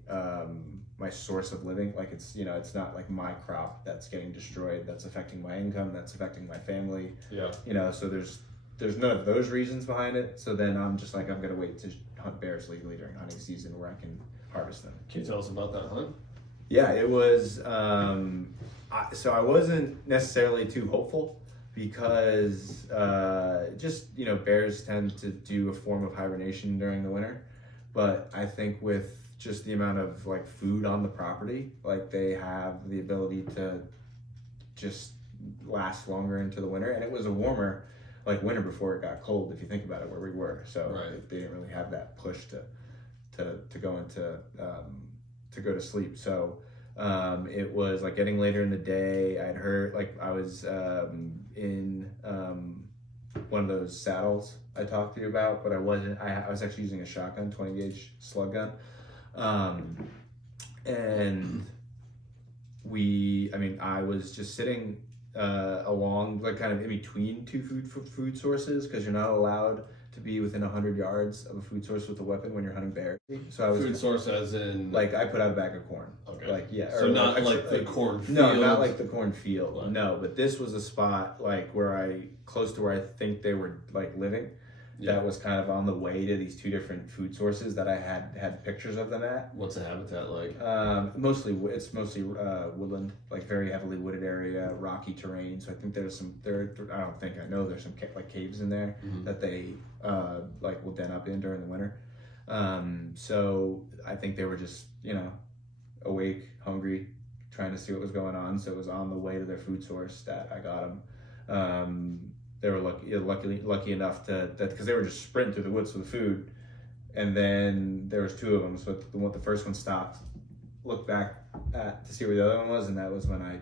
source of living. Like it's not like my crop that's getting destroyed, that's affecting my income, that's affecting my family. You know, so there's none of those reasons behind it. So then I'm just like, I'm gonna wait to hunt bears legally during hunting season where I can harvest them. Can you tell us about that hunt? Yeah, it was. So I wasn't necessarily too hopeful because just, you know, bears tend to do a form of hibernation during the winter, but I think with just the amount of like food on the property, like they have the ability to just last longer into the winter. And it was a warmer like winter before it got cold, if you think about it, where we were. So they didn't really have that push to go into to go to sleep. So it was like getting later in the day. I'd heard, like, I was in one of those saddles I talked to you about, but I wasn't. I was actually using a shotgun, 20 gauge slug gun. And I was just sitting along, like kind of in between two food sources, because you're not allowed to be within 100 yards of a food source with a weapon when you're hunting bears. So I was food source as in, like, I put out a bag of corn. Okay. Like, yeah. So not like the cornfield. No, not like the cornfield. What? No, but this was a spot like close to where I think they were like living. Yeah. That was kind of on the way to these two different food sources that I had pictures of them at. What's the habitat like? It's mostly woodland, like very heavily wooded area, rocky terrain. So I think there's some I know there's some like caves in there that they like will den up in during the winter. So I think they were just, you know, awake, hungry, trying to see what was going on. So it was on the way to their food source that I got them. They were lucky enough that because they were just sprinting through the woods for the food, and then there was two of them. So the first one stopped, looked back to see where the other one was, and that was when I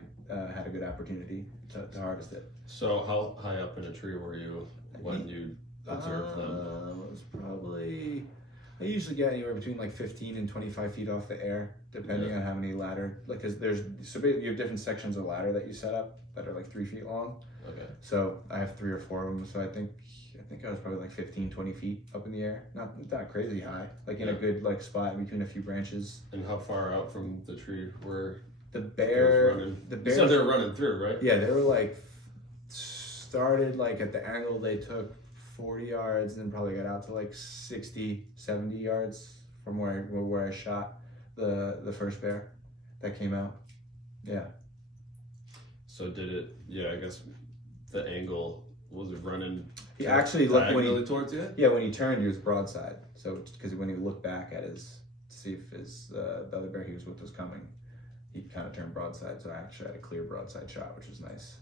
had a good opportunity to harvest it. So how high up in a tree were you when you observed them? It was probably, I usually get anywhere between like 15 and 25 feet off the air, depending on how many ladder, like, cause basically you have different sections of ladder that you set up that are like 3 feet long. Okay. So I have 3 or 4 of them. So I think I was probably like 15, 20 feet up in the air. Not crazy high, like in a good like spot in between a few branches. And how far out from the tree were The bears bear, running? the You bears, said they were running through, right? yeah, they were like, started like at the angle they took 40 yards, and then probably got out to like 60, 70 yards from where I shot the first bear that came out. Yeah. So did it? Yeah, I guess the angle was it running. He actually looked when diagonally towards you. Yeah, when he turned, he was broadside. So because when he looked back at his to see if the other bear he was with was coming, he kind of turned broadside. So I actually had a clear broadside shot, which was nice.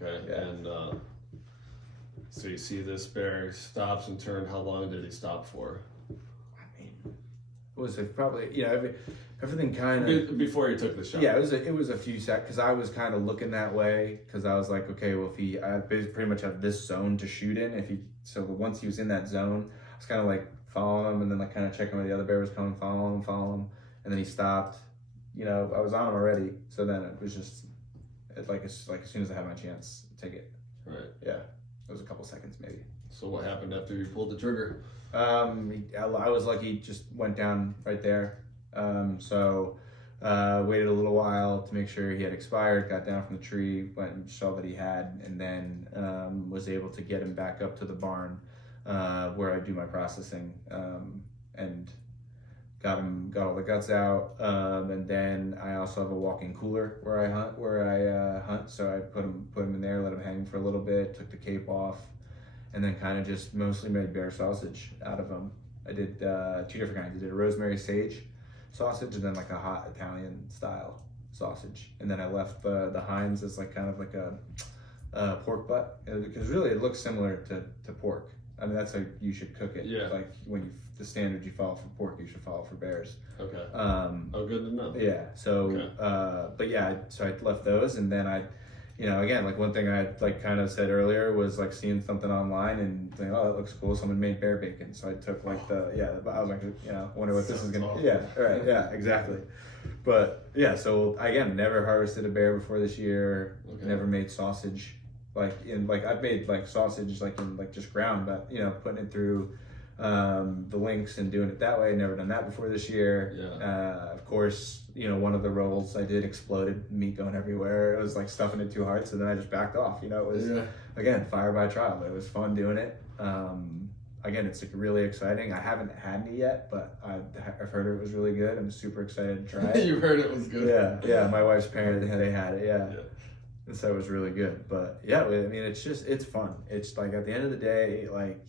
Okay. Yeah. And so you see this bear stops and turn. How long did he stop for? I mean, it was probably everything kind of Before you took the shot. Yeah, it was a few seconds because I was kind of looking that way because I was like, okay, well, I pretty much have this zone to shoot in. Once he was in that zone, I was kind of like following him and then like kind of checking where the other bear was coming, follow him, and then he stopped. I was on him already, so then it was just as soon as I had my chance, take it. Right. Yeah, it was a couple seconds maybe. So what happened after you pulled the trigger? I was lucky, he just went down right there. Waited a little while to make sure he had expired, got down from the tree, went and saw that he had, and then was able to get him back up to the barn where I do my processing, and got all the guts out. And then I also have a walk-in cooler where I hunt. So I put him in there, let him hang for a little bit, took the cape off, and then kind of just mostly made bear sausage out of them. I did 2 different kinds. I did a rosemary sage sausage and then like a hot Italian style sausage. And then I left the Heinz as like kind of like a pork butt, because really it looks similar to pork. I mean, that's how you should cook it. Yeah. Like the standard you follow for pork, you should follow for bears. Okay. Good to know. Yeah. So, Okay. but yeah, so I left those, and then again, like one thing I like kind of said earlier was like seeing something online and thinking, oh, that looks cool. Someone made bear bacon. So I took like I was like, wonder what this is going to, yeah, right. Yeah, exactly. But yeah, so again, never harvested a bear before this year. Okay. Never made sausage. I've made like sausage like in like just ground, but putting it through the links and doing it that way. Never done that before this year. Yeah. Of course, one of the rolls I did exploded, meat going everywhere. It was like stuffing it too hard, so then I just backed off. It was again fire by trial, but it was fun doing it. Again, it's like really exciting. I haven't had any yet, but I've heard it was really good. I'm super excited to try it. You heard it was good. Yeah. My wife's parents, they had it. Yeah. Yeah. So it was really good. But yeah, I mean, it's fun. It's like at the end of the day, like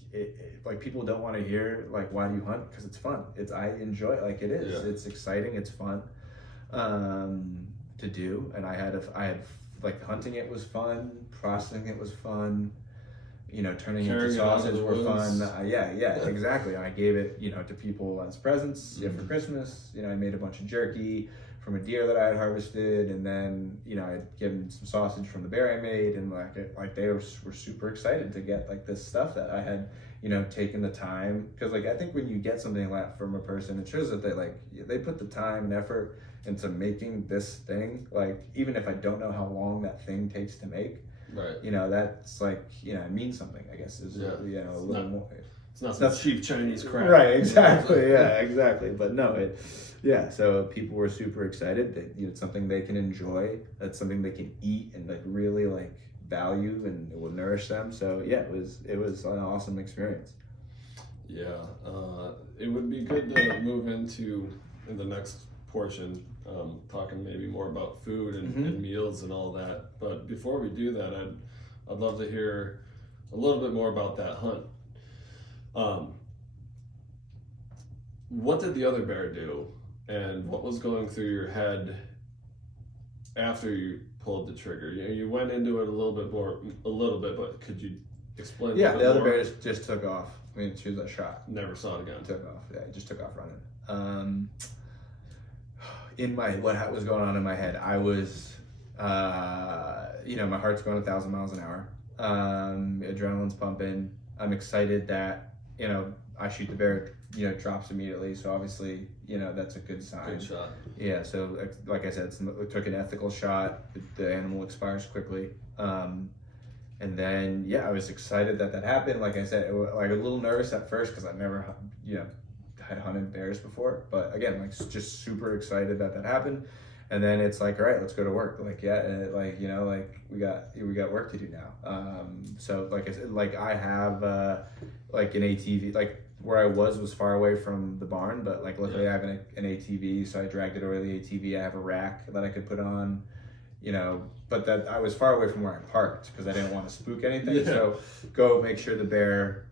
people don't want to hear like, why do you hunt? Because it's fun. I enjoy it. Like it is. Yeah. It's exciting. It's fun to do. And I had like hunting it was fun. Processing it was fun. Turning it into sausage were fun. Yeah, exactly. And I gave it, to people as presents for Christmas. I made a bunch of jerky from a deer that I had harvested, and then I'd given some sausage from the bear I made, and like they were super excited to get like this stuff that I had taken the time, because like I think when you get something like that from a person, it shows that they put the time and effort into making this thing. Like even if I don't know how long that thing takes to make, right? That's like it means something. I guess is a little more. It's not some cheap Chinese crap. Right, exactly. Yeah, exactly. But no, so people were super excited that it's something they can enjoy. That's something they can eat and like really like value, and it will nourish them. So yeah, it was an awesome experience. Yeah, it would be good to move into in the next portion, talking maybe more about food and meals and all that. But before we do that, I'd love to hear a little bit more about that hunt. What did the other bear do, and what was going through your head after you pulled the trigger? You went into it a little bit, but could you explain? Yeah, the other more? bear just took off. I mean, she was a shot. Never saw it again. Took off. Yeah, it just took off running. in my, what was going on in my head, I was, you know, my heart's going 1,000 miles an hour. Adrenaline's pumping. I'm excited that, you know, I shoot the bear, you know, drops immediately. So obviously, you know, that's a good sign. Good shot. Yeah. So like I said, it took an ethical shot. The animal expires quickly. And then, yeah, I was excited that happened. Like I said, like a little nervous at first because I never, you know, had hunted bears before. But again, like just super excited that happened. And then it's like, all right, let's go to work. Like, yeah, like, you know, like we got work to do now. So like I said, like I have like an ATV, like where I was far away from the barn, but like luckily I have an ATV, so I dragged it over to the ATV. I have a rack that I could put on, you know, but that I was far away from where I parked because I didn't want to spook anything. Yeah. So go make sure the bear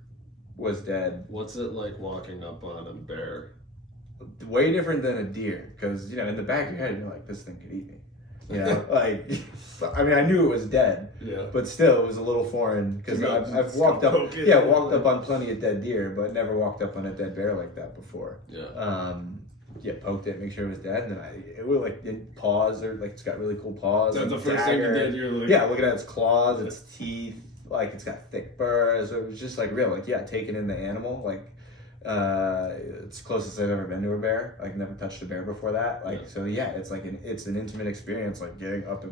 was dead. What's it like walking up on a bear? Way different than a deer, because, you know, in the back of your head you're like, this thing could eat me, you know. Like, I mean, I knew it was dead, Yeah. but still it was a little foreign because I've walked up on plenty of dead deer, but never walked up on a dead bear like that before. Yeah. Yeah, poked it, make sure it was dead, and then it would like it paws, or like it's got really cool paws. That's like the first thing you did. You're like, yeah, looking at its claws, its teeth, like it's got thick burrs. It was just like real, like, yeah, taking in the animal, like. It's closest I've ever been to a bear. Like, never touched a bear before that. Like, Yeah. so yeah, it's like it's an intimate experience. Like getting up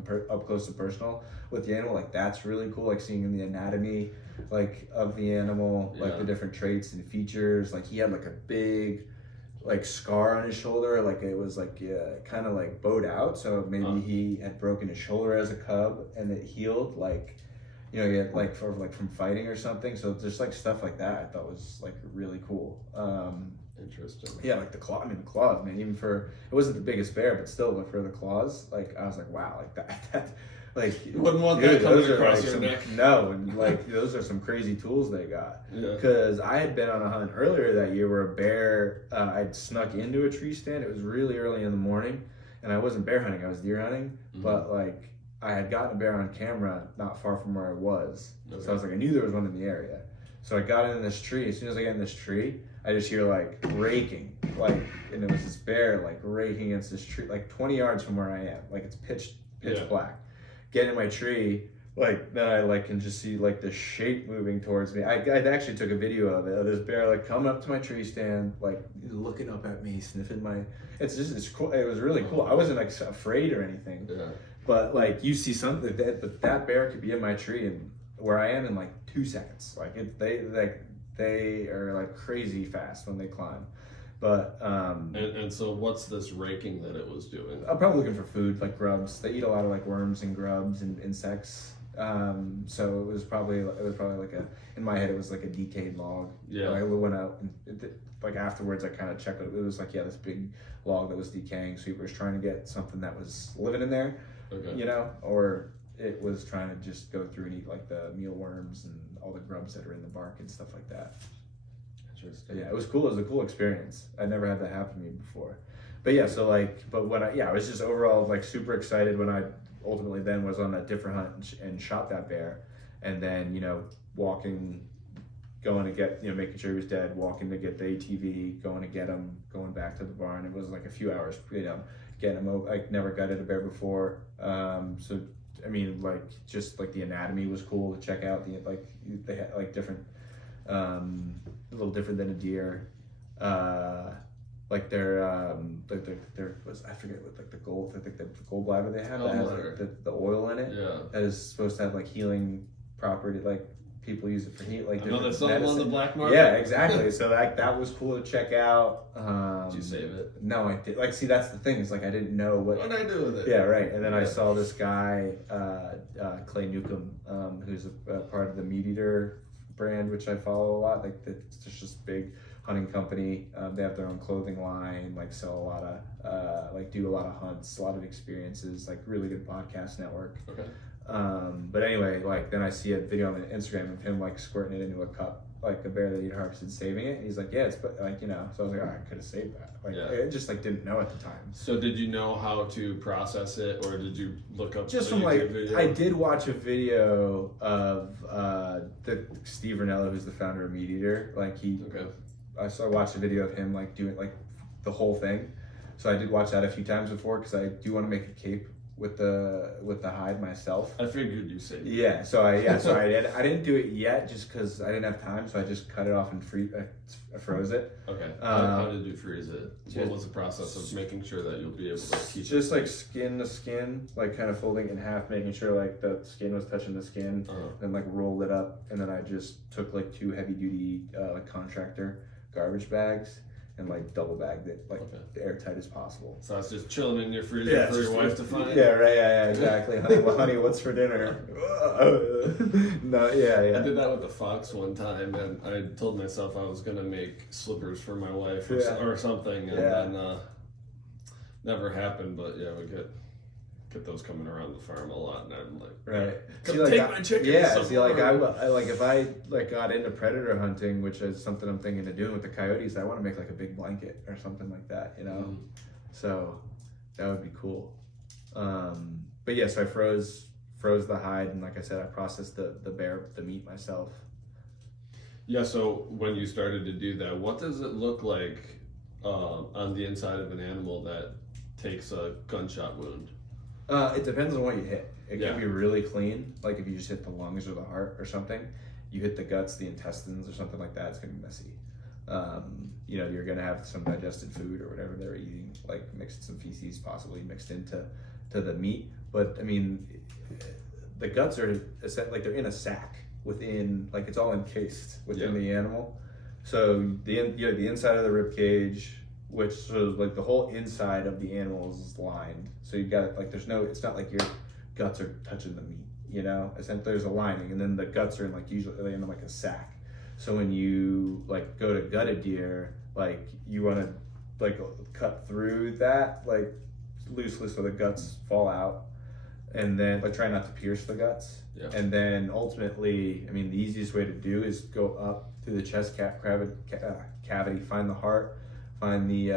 close and personal with the animal. Like that's really cool. Like seeing the anatomy, like of the animal, like Yeah. the different traits and features. Like he had like a big, like scar on his shoulder. Like it was like kind of like bowed out. So maybe he had broken his shoulder as a cub and it healed. Like. You know, yeah, like from fighting or something. So just like stuff like that, I thought was like really cool. Interesting. Yeah, like the claws, man. Even for it wasn't the biggest bear, but still, like for the claws, like I was like, wow, like that like You wouldn't want dude, that coming those are across like your some, neck. no, and like those are some crazy tools they got. Yeah. Because I had been on a hunt earlier that year where a bear, I'd snuck into a tree stand. It was really early in the morning, and I wasn't bear hunting, I was deer hunting, but like. I had gotten a bear on camera not far from where I was. Okay. So I was like, I knew there was one in the area. So I got in this tree. As soon as I get in this tree, I just hear like raking. Like, and it was this bear like raking against this tree, like 20 yards from where I am. Like it's pitch black. Get in my tree, like then I like can just see like the shape moving towards me. I actually took a video of it, of this bear like coming up to my tree stand, like looking up at me, sniffing my. It's cool. It was really cool. I wasn't like afraid or anything. Yeah. But like you see something that bear could be in my tree and where I am in like 2 seconds. Like they are like crazy fast when they climb. But And so what's this raking that it was doing? I'm probably looking for food, like grubs. They eat a lot of like worms and grubs and insects. So it was probably like in my head it was like a decayed log. Yeah. I went out and like afterwards I kind of checked it. It was like, yeah, this big log that was decaying. So he was trying to get something that was living in there. Okay. You know, or it was trying to just go through and eat like the mealworms and all the grubs that are in the bark and stuff like that. Interesting. Yeah, it was cool. It was a cool experience. I never had that happen to me before. But yeah, so like, but when I was just overall like super excited when I ultimately then was on that different hunt and shot that bear, and then you know going to get, you know, making sure he was dead, walking to get the ATV, going to get him, going back to the barn. It was like a few hours, you know, getting him over. I never gutted a bear before. So, I mean, like, just like the anatomy was cool to check out. They had like different, a little different than a deer. Like their was, I forget what, like the gold, I think the gallbladder they have that has like the oil in it. Yeah. That is supposed to have like healing property, like people use it for heat, like Another different something on medicine. the black market. Yeah, exactly. So that was cool to check out. Did you save it? No, I did. Like, see, that's the thing. Is like I didn't know what. What did I do with it? Yeah, right. And then I saw this guy, Clay Newcomb, who's a part of the Meat Eater brand, which I follow a lot. Like, it's just big hunting company. They have their own clothing line. Like, sell a lot of, like, do a lot of hunts, a lot of experiences. Like, really good podcast network. Okay. But anyway, like then I see a video on Instagram of him like squirting it into a cup, like a bear that he'd harvested, saving it. And he's like, yeah, it's like, you know. So I was like, oh, I could have saved that. Like, I just like didn't know at the time. So did you know how to process it, or did you look up Just a from YouTube like, video? I did watch a video of the Steve Rinella, who's the founder of Meat Eater. Like Okay. I watched a video of him like doing like the whole thing. So I did watch that a few times before because I do want to make a cape with the hide myself. I figured you said. Yeah, so I didn't do it yet just because I didn't have time, so I just cut it off and I froze it. Okay. How did you freeze it? What was the process of making sure that you'll be able to keep just like skin to skin, like kind of folding it in half, making sure like the skin was touching the skin, and like rolled it up, and then I just took like 2 heavy duty like contractor garbage bags and like double bagged it like airtight as possible. So it's just chilling in your freezer for your wife to find? Yeah, right, yeah, exactly. Honey, well, honey, what's for dinner? No, yeah. I did that with the fox one time, and I told myself I was going to make slippers for my wife or something, and then never happened, but yeah, we get those coming around the farm a lot, and I'm like, right. See, like, take my chickens. Yeah, see, like I like if I like got into predator hunting, which is something I'm thinking of doing with the coyotes, I want to make like a big blanket or something like that, you know. So that would be cool. But yeah, so I froze the hide, and like I said, I processed the meat myself. Yeah. So when you started to do that, what does it look like on the inside of an animal that takes a gunshot wound? It depends on what you hit. It can be really clean, like if you just hit the lungs or the heart or something. You hit the guts, the intestines, or something like that, it's gonna be messy. You know, you're gonna have some digested food or whatever they're eating, like mixed some feces, possibly mixed into the meat. But I mean, the guts are like they're in a sack within, like it's all encased within the animal. So you have the inside of the rib cage, which so like the whole inside of the animal is lined. So you got like it's not like your guts are touching the meat, you know. Essentially, there's a lining, and then the guts are in like usually in like a sack. So when you like go to gut a deer, like you want to like cut through that like loosely so the guts fall out, and then like try not to pierce the guts. Yeah. And then ultimately, I mean, the easiest way to do is go up through the chest cavity, find the heart, find the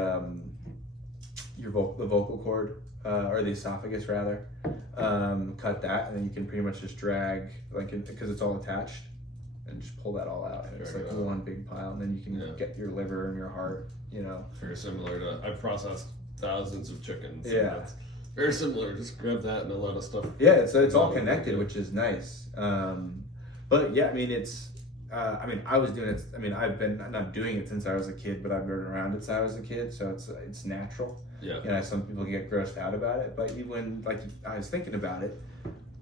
vocal cord or the esophagus rather, cut that, and then you can pretty much just drag because it's all attached, and just pull that all out, and it's like one big pile, and then you can get your liver and your heart, you know. Very similar to I've processed thousands of chickens. Yeah. Very similar. Just grab that and a lot of stuff. Yeah, it's all connected, which is nice. But yeah, I mean I was doing it. I mean, I've been not doing it since I was a kid, but I've been around it since I was a kid, so it's natural. Yeah. You know, some people get grossed out about it, but when like I was thinking about it,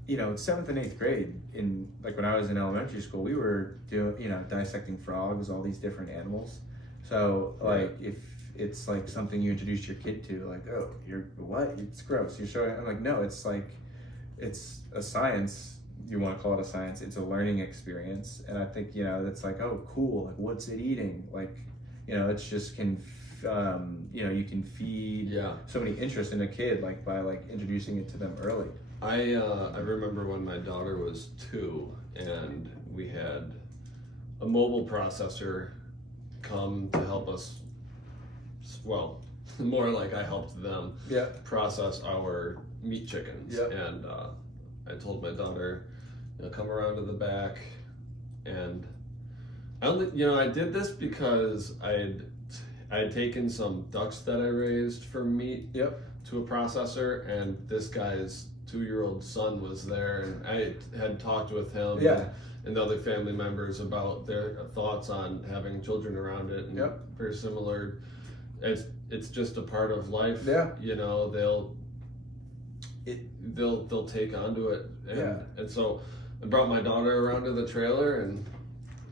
you know, 7th and 8th grade in like when I was in elementary school, we were doing dissecting frogs, all these different animals. So like if it's like something you introduce your kid to, like, oh, you're what? It's gross. You're showing. I'm like, no, it's like it's a science. You want to call it a science, it's a learning experience. And I think, you know, that's like, oh, cool, like what's it eating? Like, you know, it's just you can feed so many interest in a kid, like by like introducing it to them early. I remember when my daughter was 2 and we had a mobile processor come to help us, well, more like I helped them process our meat chickens. And I told my daughter, come around to the back, and I did this because I had taken some ducks that I raised for meat to a processor, and this guy's 2-year-old son was there, and I had talked with him and the other family members about their thoughts on having children around it, and very similar. It's just a part of life. You know, they'll take onto it, and so I brought my daughter around to the trailer and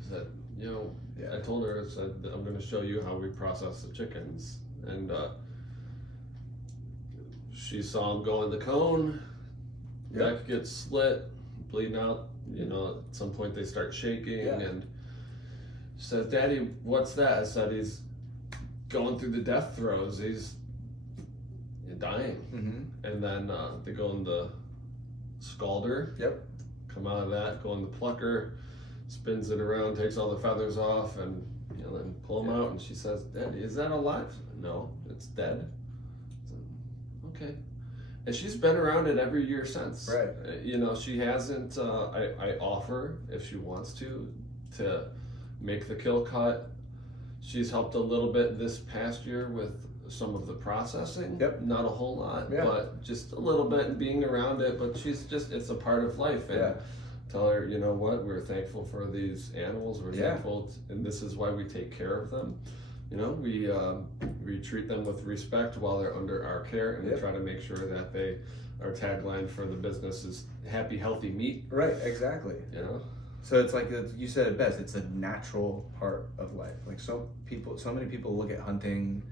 said, I told her, I said, I'm going to show you how we process the chickens, and she saw them go in the cone, neck gets slit, bleeding out. You know, at some point they start shaking, and she said, Daddy, what's that? I said, he's going through the death throes. He's dying. And then they go in the scalder, come out of that, go in the plucker, spins it around, takes all the feathers off, and then pull them out. And she says, Daddy, is that alive? No, it's dead. Okay. And she's been around it every year since. Right. She hasn't, I offer, if she wants to make the kill cut. she's helped a little bit this past year with some of the processing. Yep. Not a whole lot, Yeah. but just a little bit and being around it. But it's a part of life. And Yeah. tell her, you know what, we're thankful for these animals. We're Yeah. thankful, and this is why we take care of them. You know, we treat them with respect while they're under our care, and we Yep. try to make sure that our tagline for the business is happy, healthy meat. Right, exactly. You know? So it's like you said it best. It's a natural part of life. Like so many people look at hunting,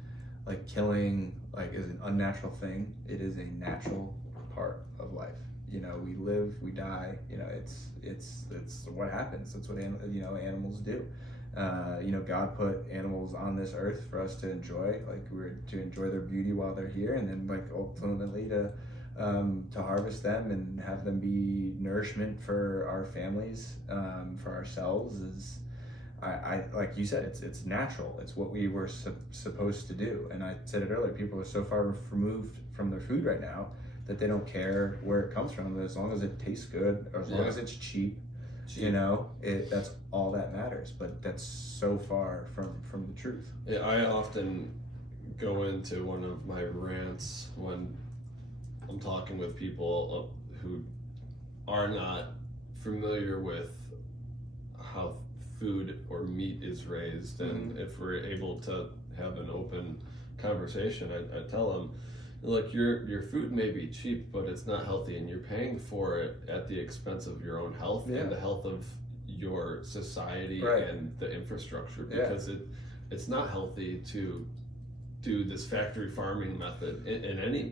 like killing, like as an unnatural thing. It is a natural part of life. You know, we live, we die. You know, it's what happens. That's what animals do. You know, God put animals on this earth for us to enjoy. Like we're to enjoy their beauty while they're here, and then like ultimately to harvest them and have them be nourishment for our families, for ourselves. Is I like you said, it's natural. It's what we were supposed to do. And I said it earlier. People are so far removed from their food right now that they don't care where it comes from. As long as it tastes good, or as long as it's cheap. You know, that's all that matters. But that's so far from the truth. Yeah, I often go into one of my rants when I'm talking with people who are not familiar with how food or meat is raised, and if we're able to have an open conversation, I tell them, look, your food may be cheap, but it's not healthy, and you're paying for it at the expense of your own health and the health of your society and the infrastructure, because it's not healthy to do this factory farming method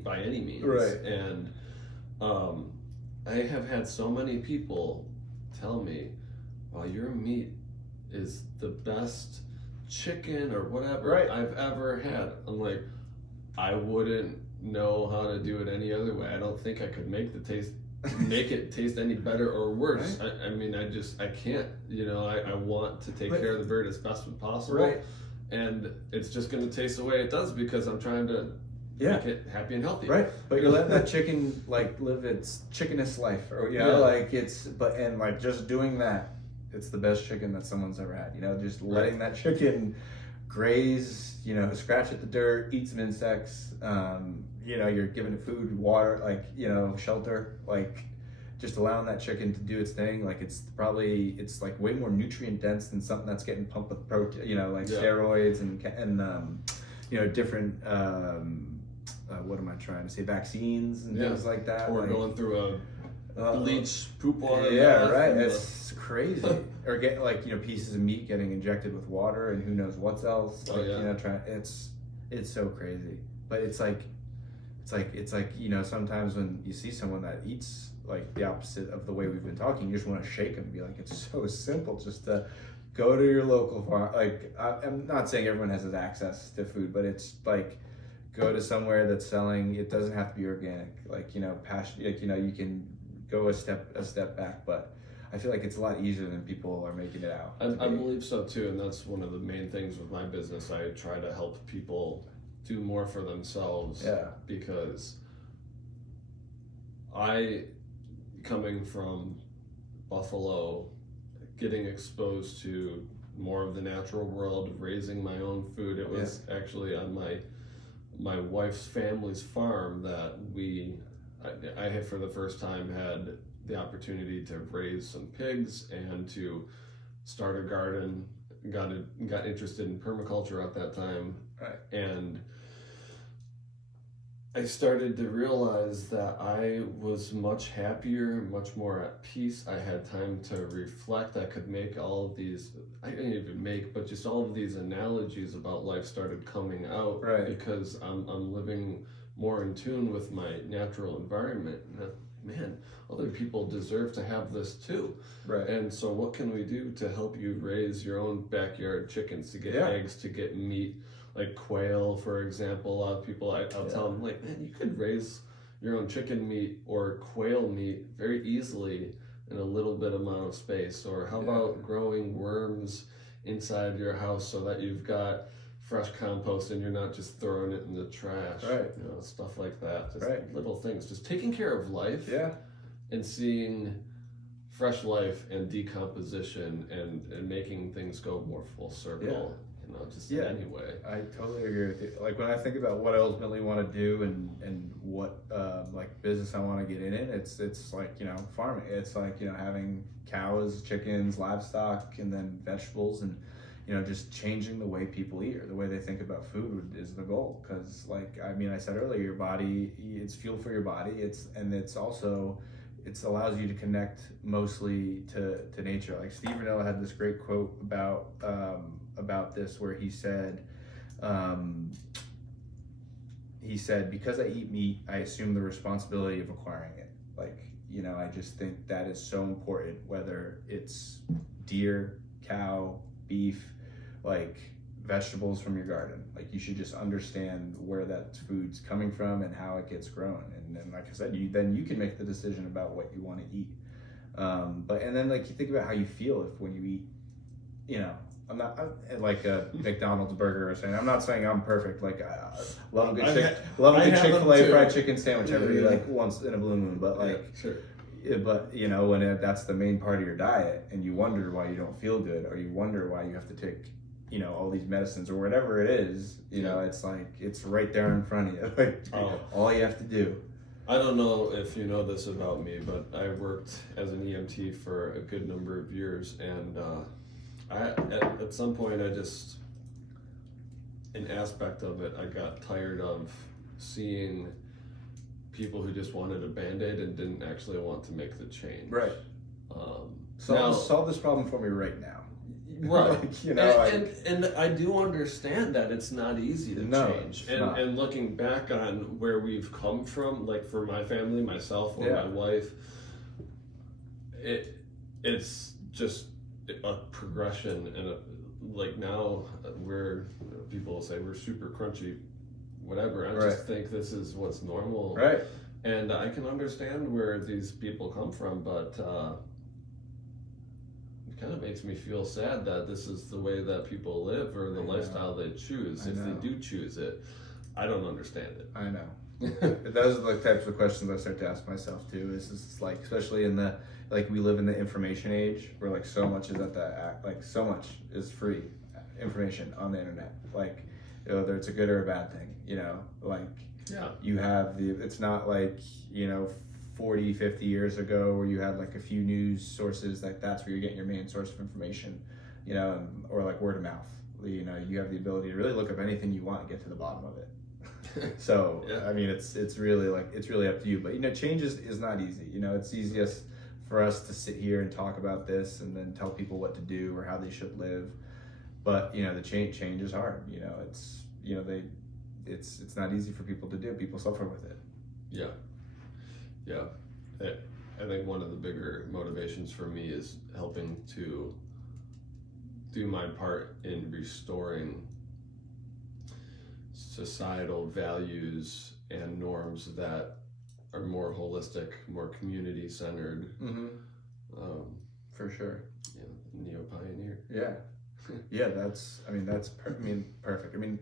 by any means. Right. And I have had so many people tell me, "Well, your meat is the best chicken or whatever I've ever had." I'm like, I wouldn't know how to do it any other way. I don't think I could make it taste any better or worse. Right. I mean, I can't. You know, I want to take care of the bird as best as possible. Right. And it's just going to taste the way it does because I'm trying to make it happy and healthy. Right. But you're letting that chicken like live its chickenest life, or you know, like just doing that, it's the best chicken that someone's ever had. You know, just letting that chicken graze, you know, scratch at the dirt, eat some insects. You know, you're giving it food, water, like, you know, shelter, like just allowing that chicken to do its thing. Like it's like way more nutrient dense than something that's getting pumped with protein, you know, like steroids and you know, different what am I trying to say, vaccines and things like that, or like, going through a bleach poop water. It's crazy. Or get like, you know, pieces of meat getting injected with water and who knows what else, like, you know, it's so crazy. But it's like, you know, sometimes when you see someone that eats like the opposite of the way we've been talking, you just want to shake them and be like, it's so simple just to go to your local farm. Like, I'm not saying everyone has access to food, but it's like, go to somewhere that's selling, it doesn't have to be organic. Like, you know, like, you know, you can go a step back, but I feel like it's a lot easier than people are making it out. I believe so too, and that's one of the main things with my business. I try to help people do more for themselves. Because coming from Buffalo, getting exposed to more of the natural world, raising my own food, it was actually on my wife's family's farm that I had for the first time had the opportunity to raise some pigs and to start a garden. Got interested in permaculture at that time, and I started to realize that I was much happier, much more at peace. I had time to reflect. I could make all of these, I didn't even make, but just all of these analogies about life started coming out because I'm living more in tune with my natural environment. Man, other people deserve to have this too. And so what can we do to help you raise your own backyard chickens, to get eggs, to get meat? Like quail, for example, a lot of people, I'll tell them, like, man, you could raise your own chicken meat or quail meat very easily in a little bit amount of space. Or how about growing worms inside your house so that you've got fresh compost and you're not just throwing it in the trash. You know, stuff like that. Just little things. Just taking care of life and seeing fresh life and decomposition and making things go more full circle. just Yeah. in any way. I totally agree with you. Like when I think about what I ultimately want to do and what like business I want to get in, it's like, you know, farming. It's like, you know, having cows, chickens, livestock, and then vegetables, and you know, just changing the way people eat or the way they think about food is the goal. Because like, I mean, I said earlier, your body, it's fuel for your body. It's also, it allows you to connect mostly to nature. Like Steve Rinella had this great quote about this, where he said, because I eat meat, I assume the responsibility of acquiring it. Like, you know, I just think that is so important, whether it's deer, cow, beef, like vegetables from your garden. Like, you should just understand where that food's coming from and how it gets grown. And then, like I said, you can make the decision about what you want to eat. And then like you think about how you feel when you eat, you know, I'm like a McDonald's burger or something. I'm not saying I'm perfect. Like I love a good Chick-fil-A fried chicken sandwich every like once in a blue moon. But like, yeah, sure. But you know, when that's the main part of your diet, and you wonder why you don't feel good, or you wonder why you have to take, you know, all these medicines or whatever it is, you know, it's like it's right there in front of you. Like all you have to do. I don't know if you know this about me, but I worked as an EMT for a good number of years, and at some point, an aspect of it, I got tired of seeing people who just wanted a Band-Aid and didn't actually want to make the change. Right. Solve this problem for me right now. Right. Like, you know, and I do understand that it's not easy to change. And looking back on where we've come from, like for my family, myself or my wife, it's just a progression, and like now people say we're super crunchy, whatever. I just think this is what's normal, right? And I can understand where these people come from, but it kind of makes me feel sad that this is the way that people live, or the lifestyle they choose. If they do choose it, I don't understand it. I know. Those are the types of questions I start to ask myself too. Is like, especially in the, like, we live in the information age where like so much is so much is free information on the internet. Like, whether it's a good or a bad thing, you know, like you have it's not like, you know, 40, 50 years ago where you had like a few news sources, like that's where you're getting your main source of information, you know, or like word of mouth. You know, you have the ability to really look up anything you want and get to the bottom of it. So I mean, it's really up to you. But you know, change is not easy. You know, it's easiest for us to sit here and talk about this and then tell people what to do or how they should live. But you know, the change is hard. You know, it's not easy for people to do. People suffer with it. I think one of the bigger motivations for me is helping to do my part in restoring societal values and norms that are more holistic, more community-centered. For sure. Neo-pioneer. That's perfect. I mean,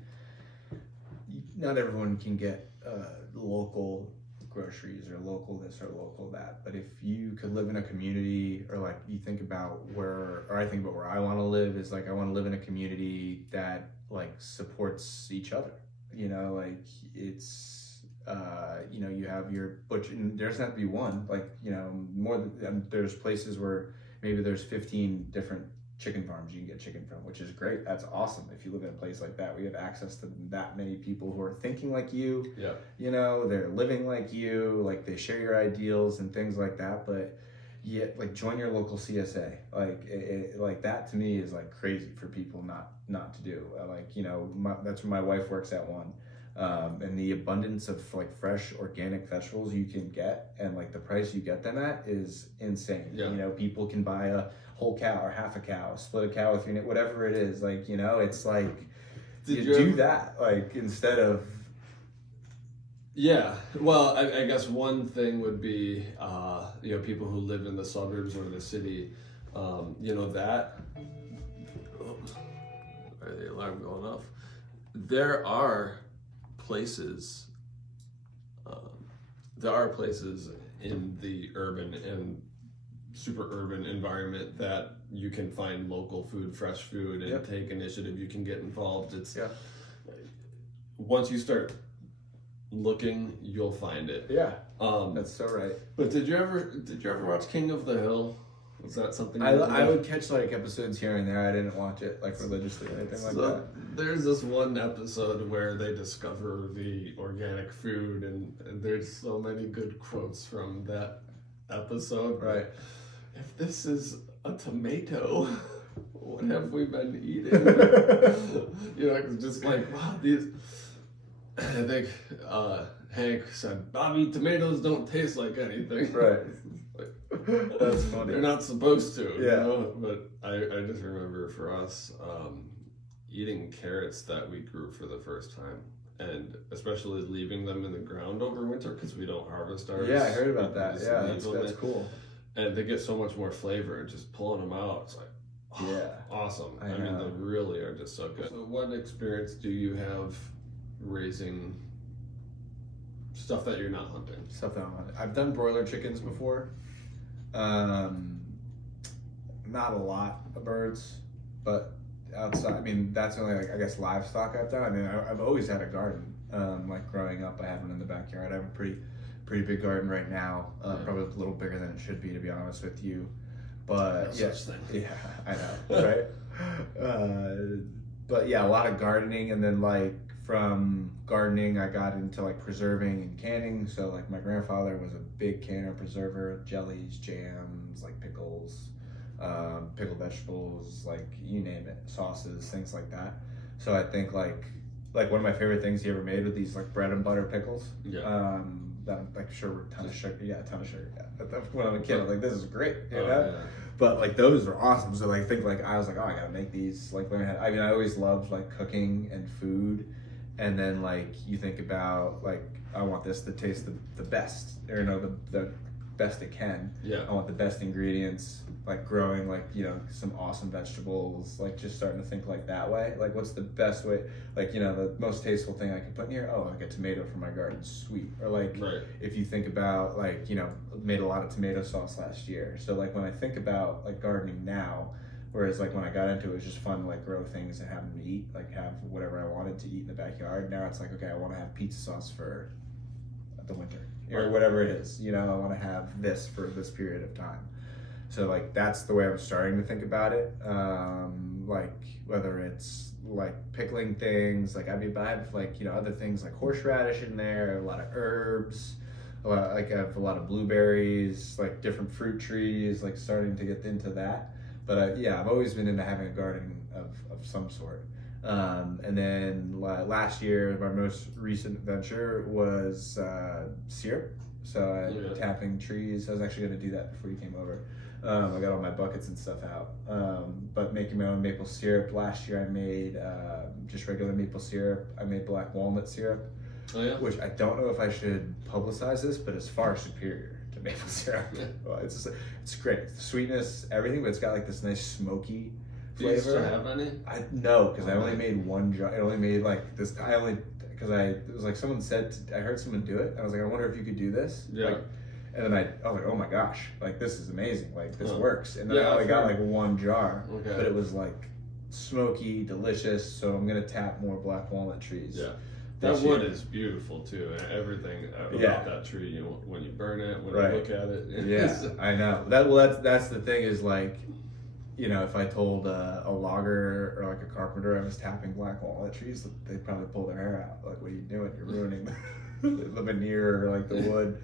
not everyone can get local groceries or local this or local that, but if you could live in a community, or like I think about where I want to live, is like I want to live in a community that like supports each other. You know, like it's you know, you have your butcher, and there doesn't have to be one, like, you know, more than there's places where maybe there's 15 different chicken farms you can get chicken from, which is great. That's awesome. If you live in a place like that, we have access to that many people who are thinking like you, you know, they're living like you, like they share your ideals and things like that. But like join your local CSA, like that to me is like crazy for people not to do. Like, you know, that's where my wife works at one. And the abundance of like fresh organic vegetables you can get, and like the price you get them at is insane. You know, people can buy a whole cow or half a cow, split a cow with your, whatever it is. Like, you know, it's like do that, like, instead of. Well, I guess one thing would be, you know, people who live in the suburbs or the city, you know, that. The alarm going off. There are places in the urban and super urban environment that you can find local food, fresh food, and take initiative. You can get involved. It's once you start looking, you'll find it. Yeah, that's so right. But did you ever watch King of the Hill? Was that something I would catch like episodes here and there. I didn't watch it like religiously or anything like that. There's this one episode where they discover the organic food, and there's so many good quotes from that episode. Right. If this is a tomato, what have we been eating? It's just like, wow, these. I think Hank said, Bobby, tomatoes don't taste like anything. Right. That's funny. They're not supposed to, But I just remember for us eating carrots that we grew for the first time, and especially leaving them in the ground over winter because we don't harvest ours. Yeah, I heard about that. Yeah, that's cool. And they get so much more flavor, and just pulling them out, it's like, awesome. I mean, they really are just so good. So what experience do you have raising stuff that you're not hunting? Stuff that I'm hunting. I've done broiler chickens before. Not a lot of birds, but outside, I mean, that's only like, I guess, livestock I've done. I mean, I've always had a garden. Like growing up, I had one in the backyard. I have a pretty big garden right now. Probably a little bigger than it should be, to be honest with you. But yeah, I know, right? But yeah, a lot of gardening, and then like from gardening, I got into like preserving and canning. So like my grandfather was a big canner, preserver, jellies, jams, like pickles, pickled vegetables, like you name it, sauces, things like that. So I think like one of my favorite things he ever made were these like bread and butter pickles. Yeah. That I'm like sure were a ton of sugar. Yeah, a ton of sugar. Yeah. When I'm a kid, I'm like, this is great. You know? Yeah. But like those are awesome. So like I was like, oh, I gotta make these. Like learn how. I mean, I always loved like cooking and food, and then like you think about like I want this to taste the best, or the best it can. Yeah. I want the best ingredients. Like growing like some awesome vegetables. Like just starting to think like that way. Like what's the best way? Like the most tasteful thing I can put in here. Oh, like a tomato from my garden, sweet. Or like if you think about like made a lot of tomato sauce last year. So like when I think about like gardening now, whereas like when I got into it, it was just fun to like grow things and have them to eat, like have whatever I wanted to eat in the backyard. Now it's like, okay, I want to have pizza sauce for the winter or whatever it is. I want to have this for this period of time. So like that's the way I'm starting to think about it. Like whether it's like pickling things, like I have like other things like horseradish in there, a lot of herbs, I have a lot of blueberries, like different fruit trees, like starting to get into that. But I've always been into having a garden of some sort. And then last year, my most recent venture was syrup. So tapping trees. I was actually going to do that before you came over. I got all my buckets and stuff out. But making my own maple syrup. Last year I made just regular maple syrup. I made black walnut syrup. Oh, yeah? Which I don't know if I should publicize this, but it's far superior to maple syrup. Well, it's great. The sweetness, everything, but it's got like this nice smoky flavor. Do you still have any? No, because I only made one jar. I only made like this. Because it was like someone said, I heard someone do it. I was like, I wonder if you could do this. Yeah. Like, and then I was like, oh my gosh, like this is amazing. Like this works. And then I only got like one jar, but it was like smoky, delicious. So I'm gonna tap more black walnut trees. Yeah. That wood is beautiful too. Everything about that tree, when you burn it, when you look at it. I know. That's the thing is like, if I told a logger or like a carpenter I was tapping black walnut trees, they'd probably pull their hair out. Like, what are you doing? You're ruining the veneer or like the wood.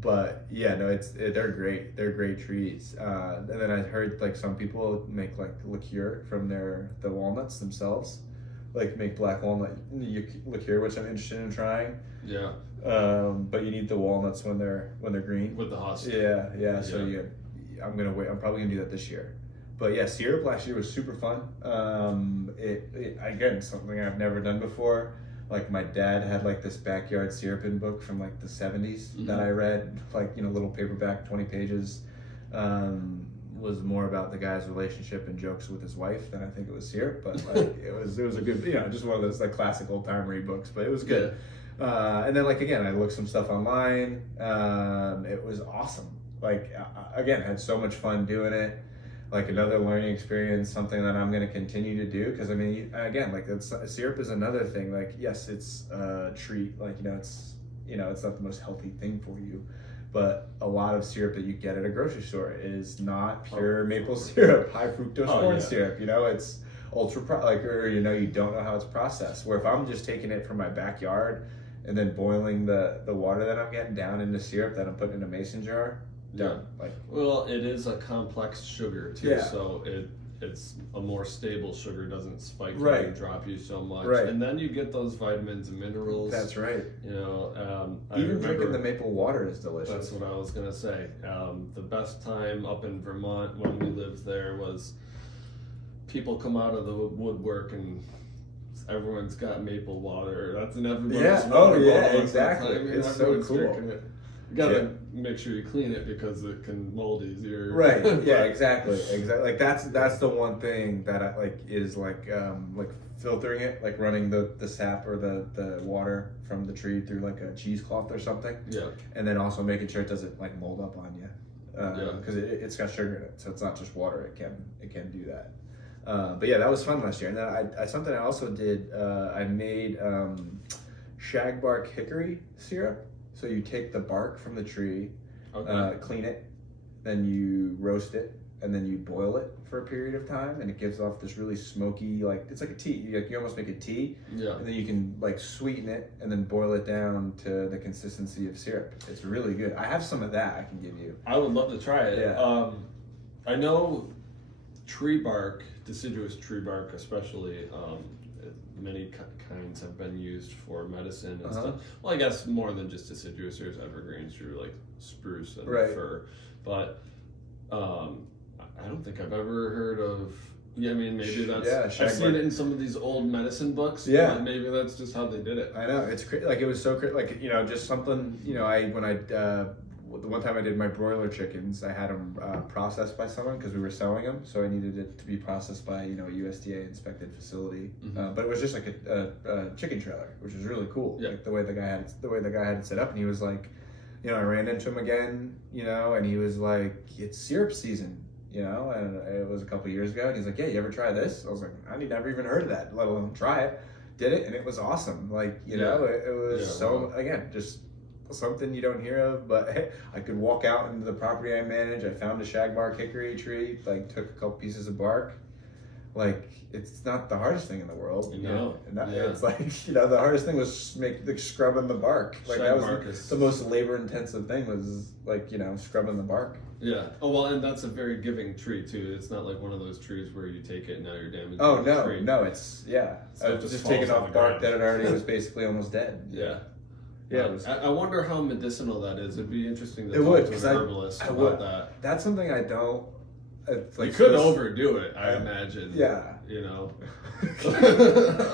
But yeah, no, they're great. They're great trees. And then I heard like some people make like liqueur from the walnuts themselves. Like make black walnut liqueur, which I'm interested in trying. Yeah. But you need the walnuts when they're green. With the husk. Yeah. So I'm gonna wait. I'm probably gonna do that this year. But yeah, syrup last year was super fun. Again, something I've never done before. Like my dad had like this backyard syruping book from like the 70s that I read, like little paperback, 20 pages. Was more about the guy's relationship and jokes with his wife than I think it was syrup, but like it was a good, just one of those like classic old time read books, but it was good. And then like again, I looked some stuff online. It was awesome. Like again, had so much fun doing it. like another learning experience, something that I'm going to continue to do. Because I mean, again, like syrup is another thing. Like, yes, it's a treat. Like, it's not the most healthy thing for you, but a lot of syrup that you get at a grocery store is not pure maple syrup, high fructose corn syrup. It's or you don't know how it's processed. Where if I'm just taking it from my backyard and then boiling the water that I'm getting down into syrup that I'm putting in a mason jar, done. Well, it is a complex sugar too, so it's a more stable sugar, doesn't spike you and drop you so much, and then you get those vitamins and minerals. That's right. Even drinking the maple water is delicious. That's what I was gonna say. The best time up in Vermont when we lived there was people come out of the woodwork and everyone's got maple water. That's in everybody's exactly. It's so cool. You gotta make sure you clean it because it can mold easier. Right. Yeah. Exactly. Like that's the one thing that I like is like filtering it, like running the sap or the water from the tree through like a cheesecloth or something. Yeah. And then also making sure it doesn't like mold up on you. Because it's got sugar in it, so it's not just water. It can do that. But yeah, that was fun last year. And then something I also did. I made shagbark hickory syrup. So you take the bark from the tree, clean it, then you roast it, and then you boil it for a period of time, and it gives off this really smoky, it's like a tea. You almost make a tea, and then you can sweeten it and then boil it down to the consistency of syrup. It's really good. I have some of that I can give you. I would love to try it. Yeah. I know tree bark, deciduous tree bark especially, many kinds have been used for medicine and stuff. Well, I guess more than just deciduous, there's evergreens through like spruce and fir. But I don't think I've ever heard of. Yeah, I mean maybe that's. I've seen it in some of these old medicine books. Yeah, but maybe that's just how they did it. I know it's like it was so just something. The one time I did my broiler chickens, I had them processed by someone because we were selling them, so I needed it to be processed by a USDA inspected facility. But it was just like a chicken trailer, which was really cool. Like the way the guy had it set up, and he was like, I ran into him again, and he was like, it's syrup season, and it was a couple years ago, and he's like, yeah, you ever try this? I was like, I never even heard of that, let alone try it. Did it, and it was awesome. It was again, just something you don't hear of, but I could walk out into the property I manage. I found a shagbark hickory tree, took a couple pieces of bark. It's not the hardest thing in the world. It's the hardest thing was scrubbing the bark. That was the most labor intensive thing was scrubbing the bark. Yeah. Oh well, and that's a very giving tree too. It's not like one of those trees where you take it and now you're damaging the tree. No, it's So I was just taking off bark that it already was basically almost dead. Yeah. Yeah, I wonder how medicinal that is. It'd be interesting to talk to an herbalist about that. That's something I don't. You could overdo it, I imagine. Yeah.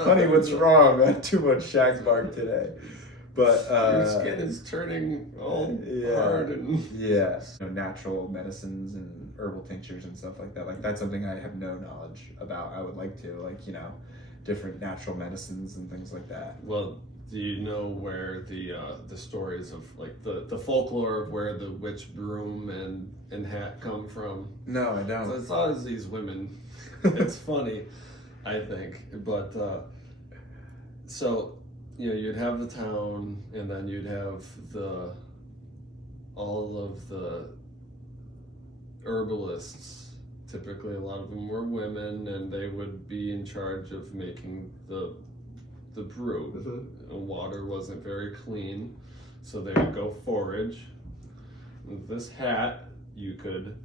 Honey, what's wrong? I had too much shagbark today. But your skin is turning all hard and natural medicines and herbal tinctures and stuff like that. That's something I have no knowledge about. I would like to different natural medicines and things like that. Well, do you know where the stories of the folklore of where the witch broom and hat come from? No, I don't. So it's always these women. It's funny, I think, but so you'd have the town, and then you'd have all of the herbalists. Typically, a lot of them were women, and they would be in charge of making the brew. Water wasn't very clean, so they would go forage. With this hat, you could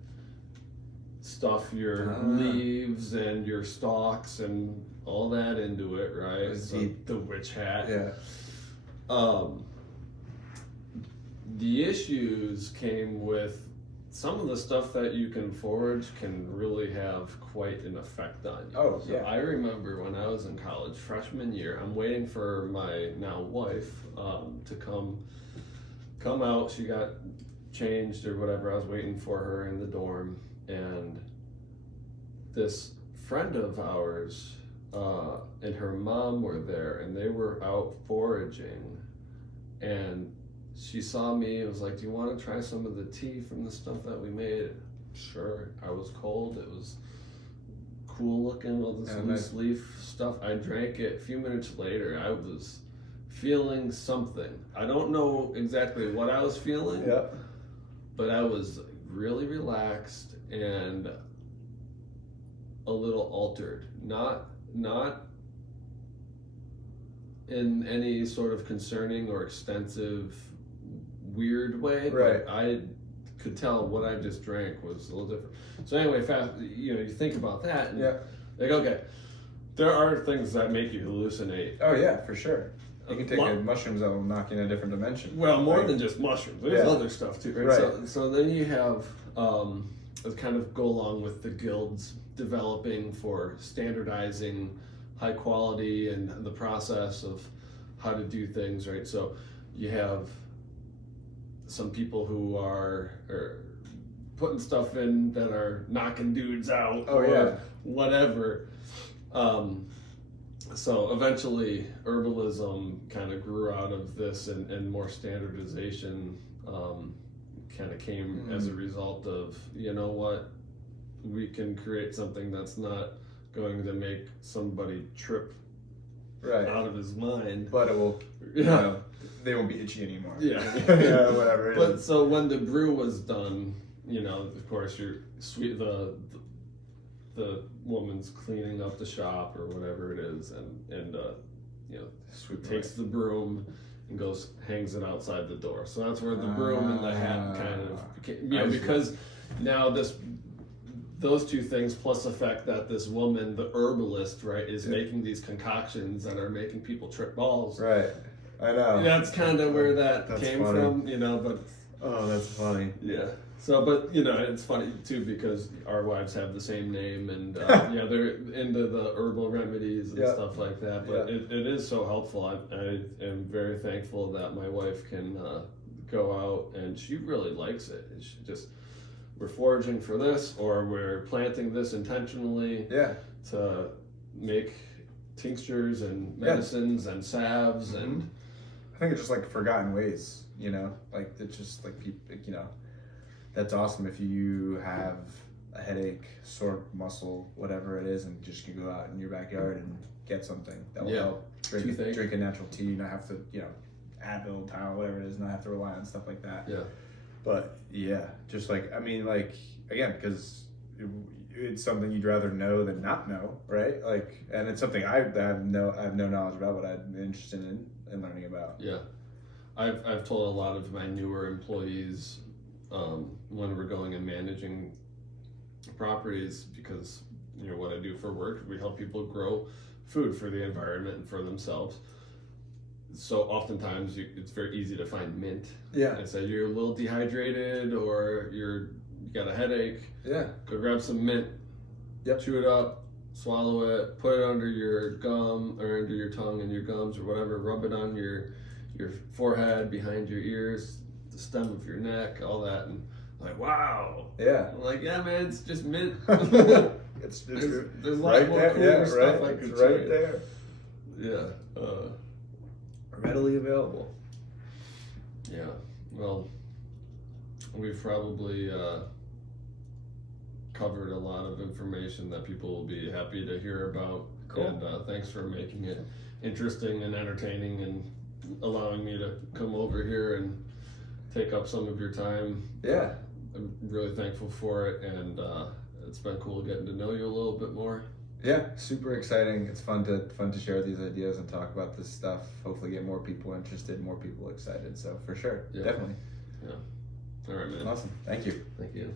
stuff your leaves and your stalks and all that into it, right? So the witch hat. Yeah. The issues came with some of the stuff that you can forage can really have quite an effect on you. I remember when I was in college, freshman year, I'm waiting for my now wife to come out. She got changed or whatever. I was waiting for her in the dorm, and this friend of ours and her mom were there, and they were out foraging, and she saw me and was like, do you want to try some of the tea from the stuff that we made? Sure, I was cold. It was cool looking, all this loose leaf stuff. I drank it. A few minutes later, I was feeling something. I don't know exactly what I was feeling, Yeah. but I was really relaxed and a little altered. Not in any sort of concerning or extensive weird way, Right. but I could tell what I just drank was a little different. So anyway, you think about that, and Yeah. like, okay, there are things that make you hallucinate. Oh yeah, for sure. You can take Lo- mushrooms that will knock you in a different dimension. Well, more Like, than just mushrooms. There's Yeah. other stuff too, right? Right. So then you have kind of go along with the guilds developing for standardizing high quality and the process of how to do things, right? So you have some people who are putting stuff in that are knocking dudes out Oh, or yeah. whatever. So eventually herbalism kind of grew out of this, and more standardization kind of came as a result of, you know what, we can create something that's not going to make somebody trip Right. out of his mind. But it will, Yeah. you know, they won't be itchy anymore. Yeah. Yeah, whatever it But is. so when the brew was done, of course, you're sweet. The woman's cleaning up the shop or whatever it is, and Sweet takes the broom and hangs it outside the door. So that's where the broom and the hat kind of became, I see. because now those two things plus the fact that this woman, the herbalist, right, is making these concoctions that are making people trip balls. Right. I know. That's kind of where that That's came funny. from, but Oh, that's funny. yeah. So, but it's funny too because our wives have the same name, and they're into the herbal remedies and Yeah. stuff like that. But it is so helpful. I am very thankful that my wife can go out, and she really likes it. She we're foraging for this, or we're planting this intentionally Yeah. to make tinctures and medicines and salves and. I think it's just like forgotten ways, like it's just like people, that's awesome if you have a headache, sore muscle, whatever it is, and just can go out in your backyard and get something that will help. Drink a natural tea, not have to, Advil, Tylenol, whatever it is, not have to rely on stuff like that. Yeah. But yeah, just again, because it's something you'd rather know than not know, right? And it's something I have no knowledge about, but I'm interested in learning about. Yeah, I've told a lot of my newer employees when we're going and managing properties, because what I do for work, we help people grow food for the environment and for themselves. So oftentimes it's very easy to find mint. Yeah. And say you're a little dehydrated or you got a headache. Yeah. Go grab some mint. Yep. Chew it up, swallow it, put it under your gum or under your tongue and your gums or whatever. Rub it on your forehead, behind your ears, the stem of your neck, all that. And like, wow. Yeah. I'm like, yeah, man, it's just mint. It's there's a lot right more there. cooler Yeah, stuff right. I could It's right chew. there. Yeah. Readily available. Yeah. Well, we've probably covered a lot of information that people will be happy to hear about. Cool. And thanks for making it interesting and entertaining and allowing me to come over here and take up some of your time. Yeah. I'm really thankful for it, and it's been cool getting to know you a little bit more. Yeah, super exciting. It's fun to share these ideas and talk about this stuff. Hopefully get more people interested, more people excited. So for sure, Yeah. definitely. Yeah. All right, man. Awesome. Thank you. Thank you.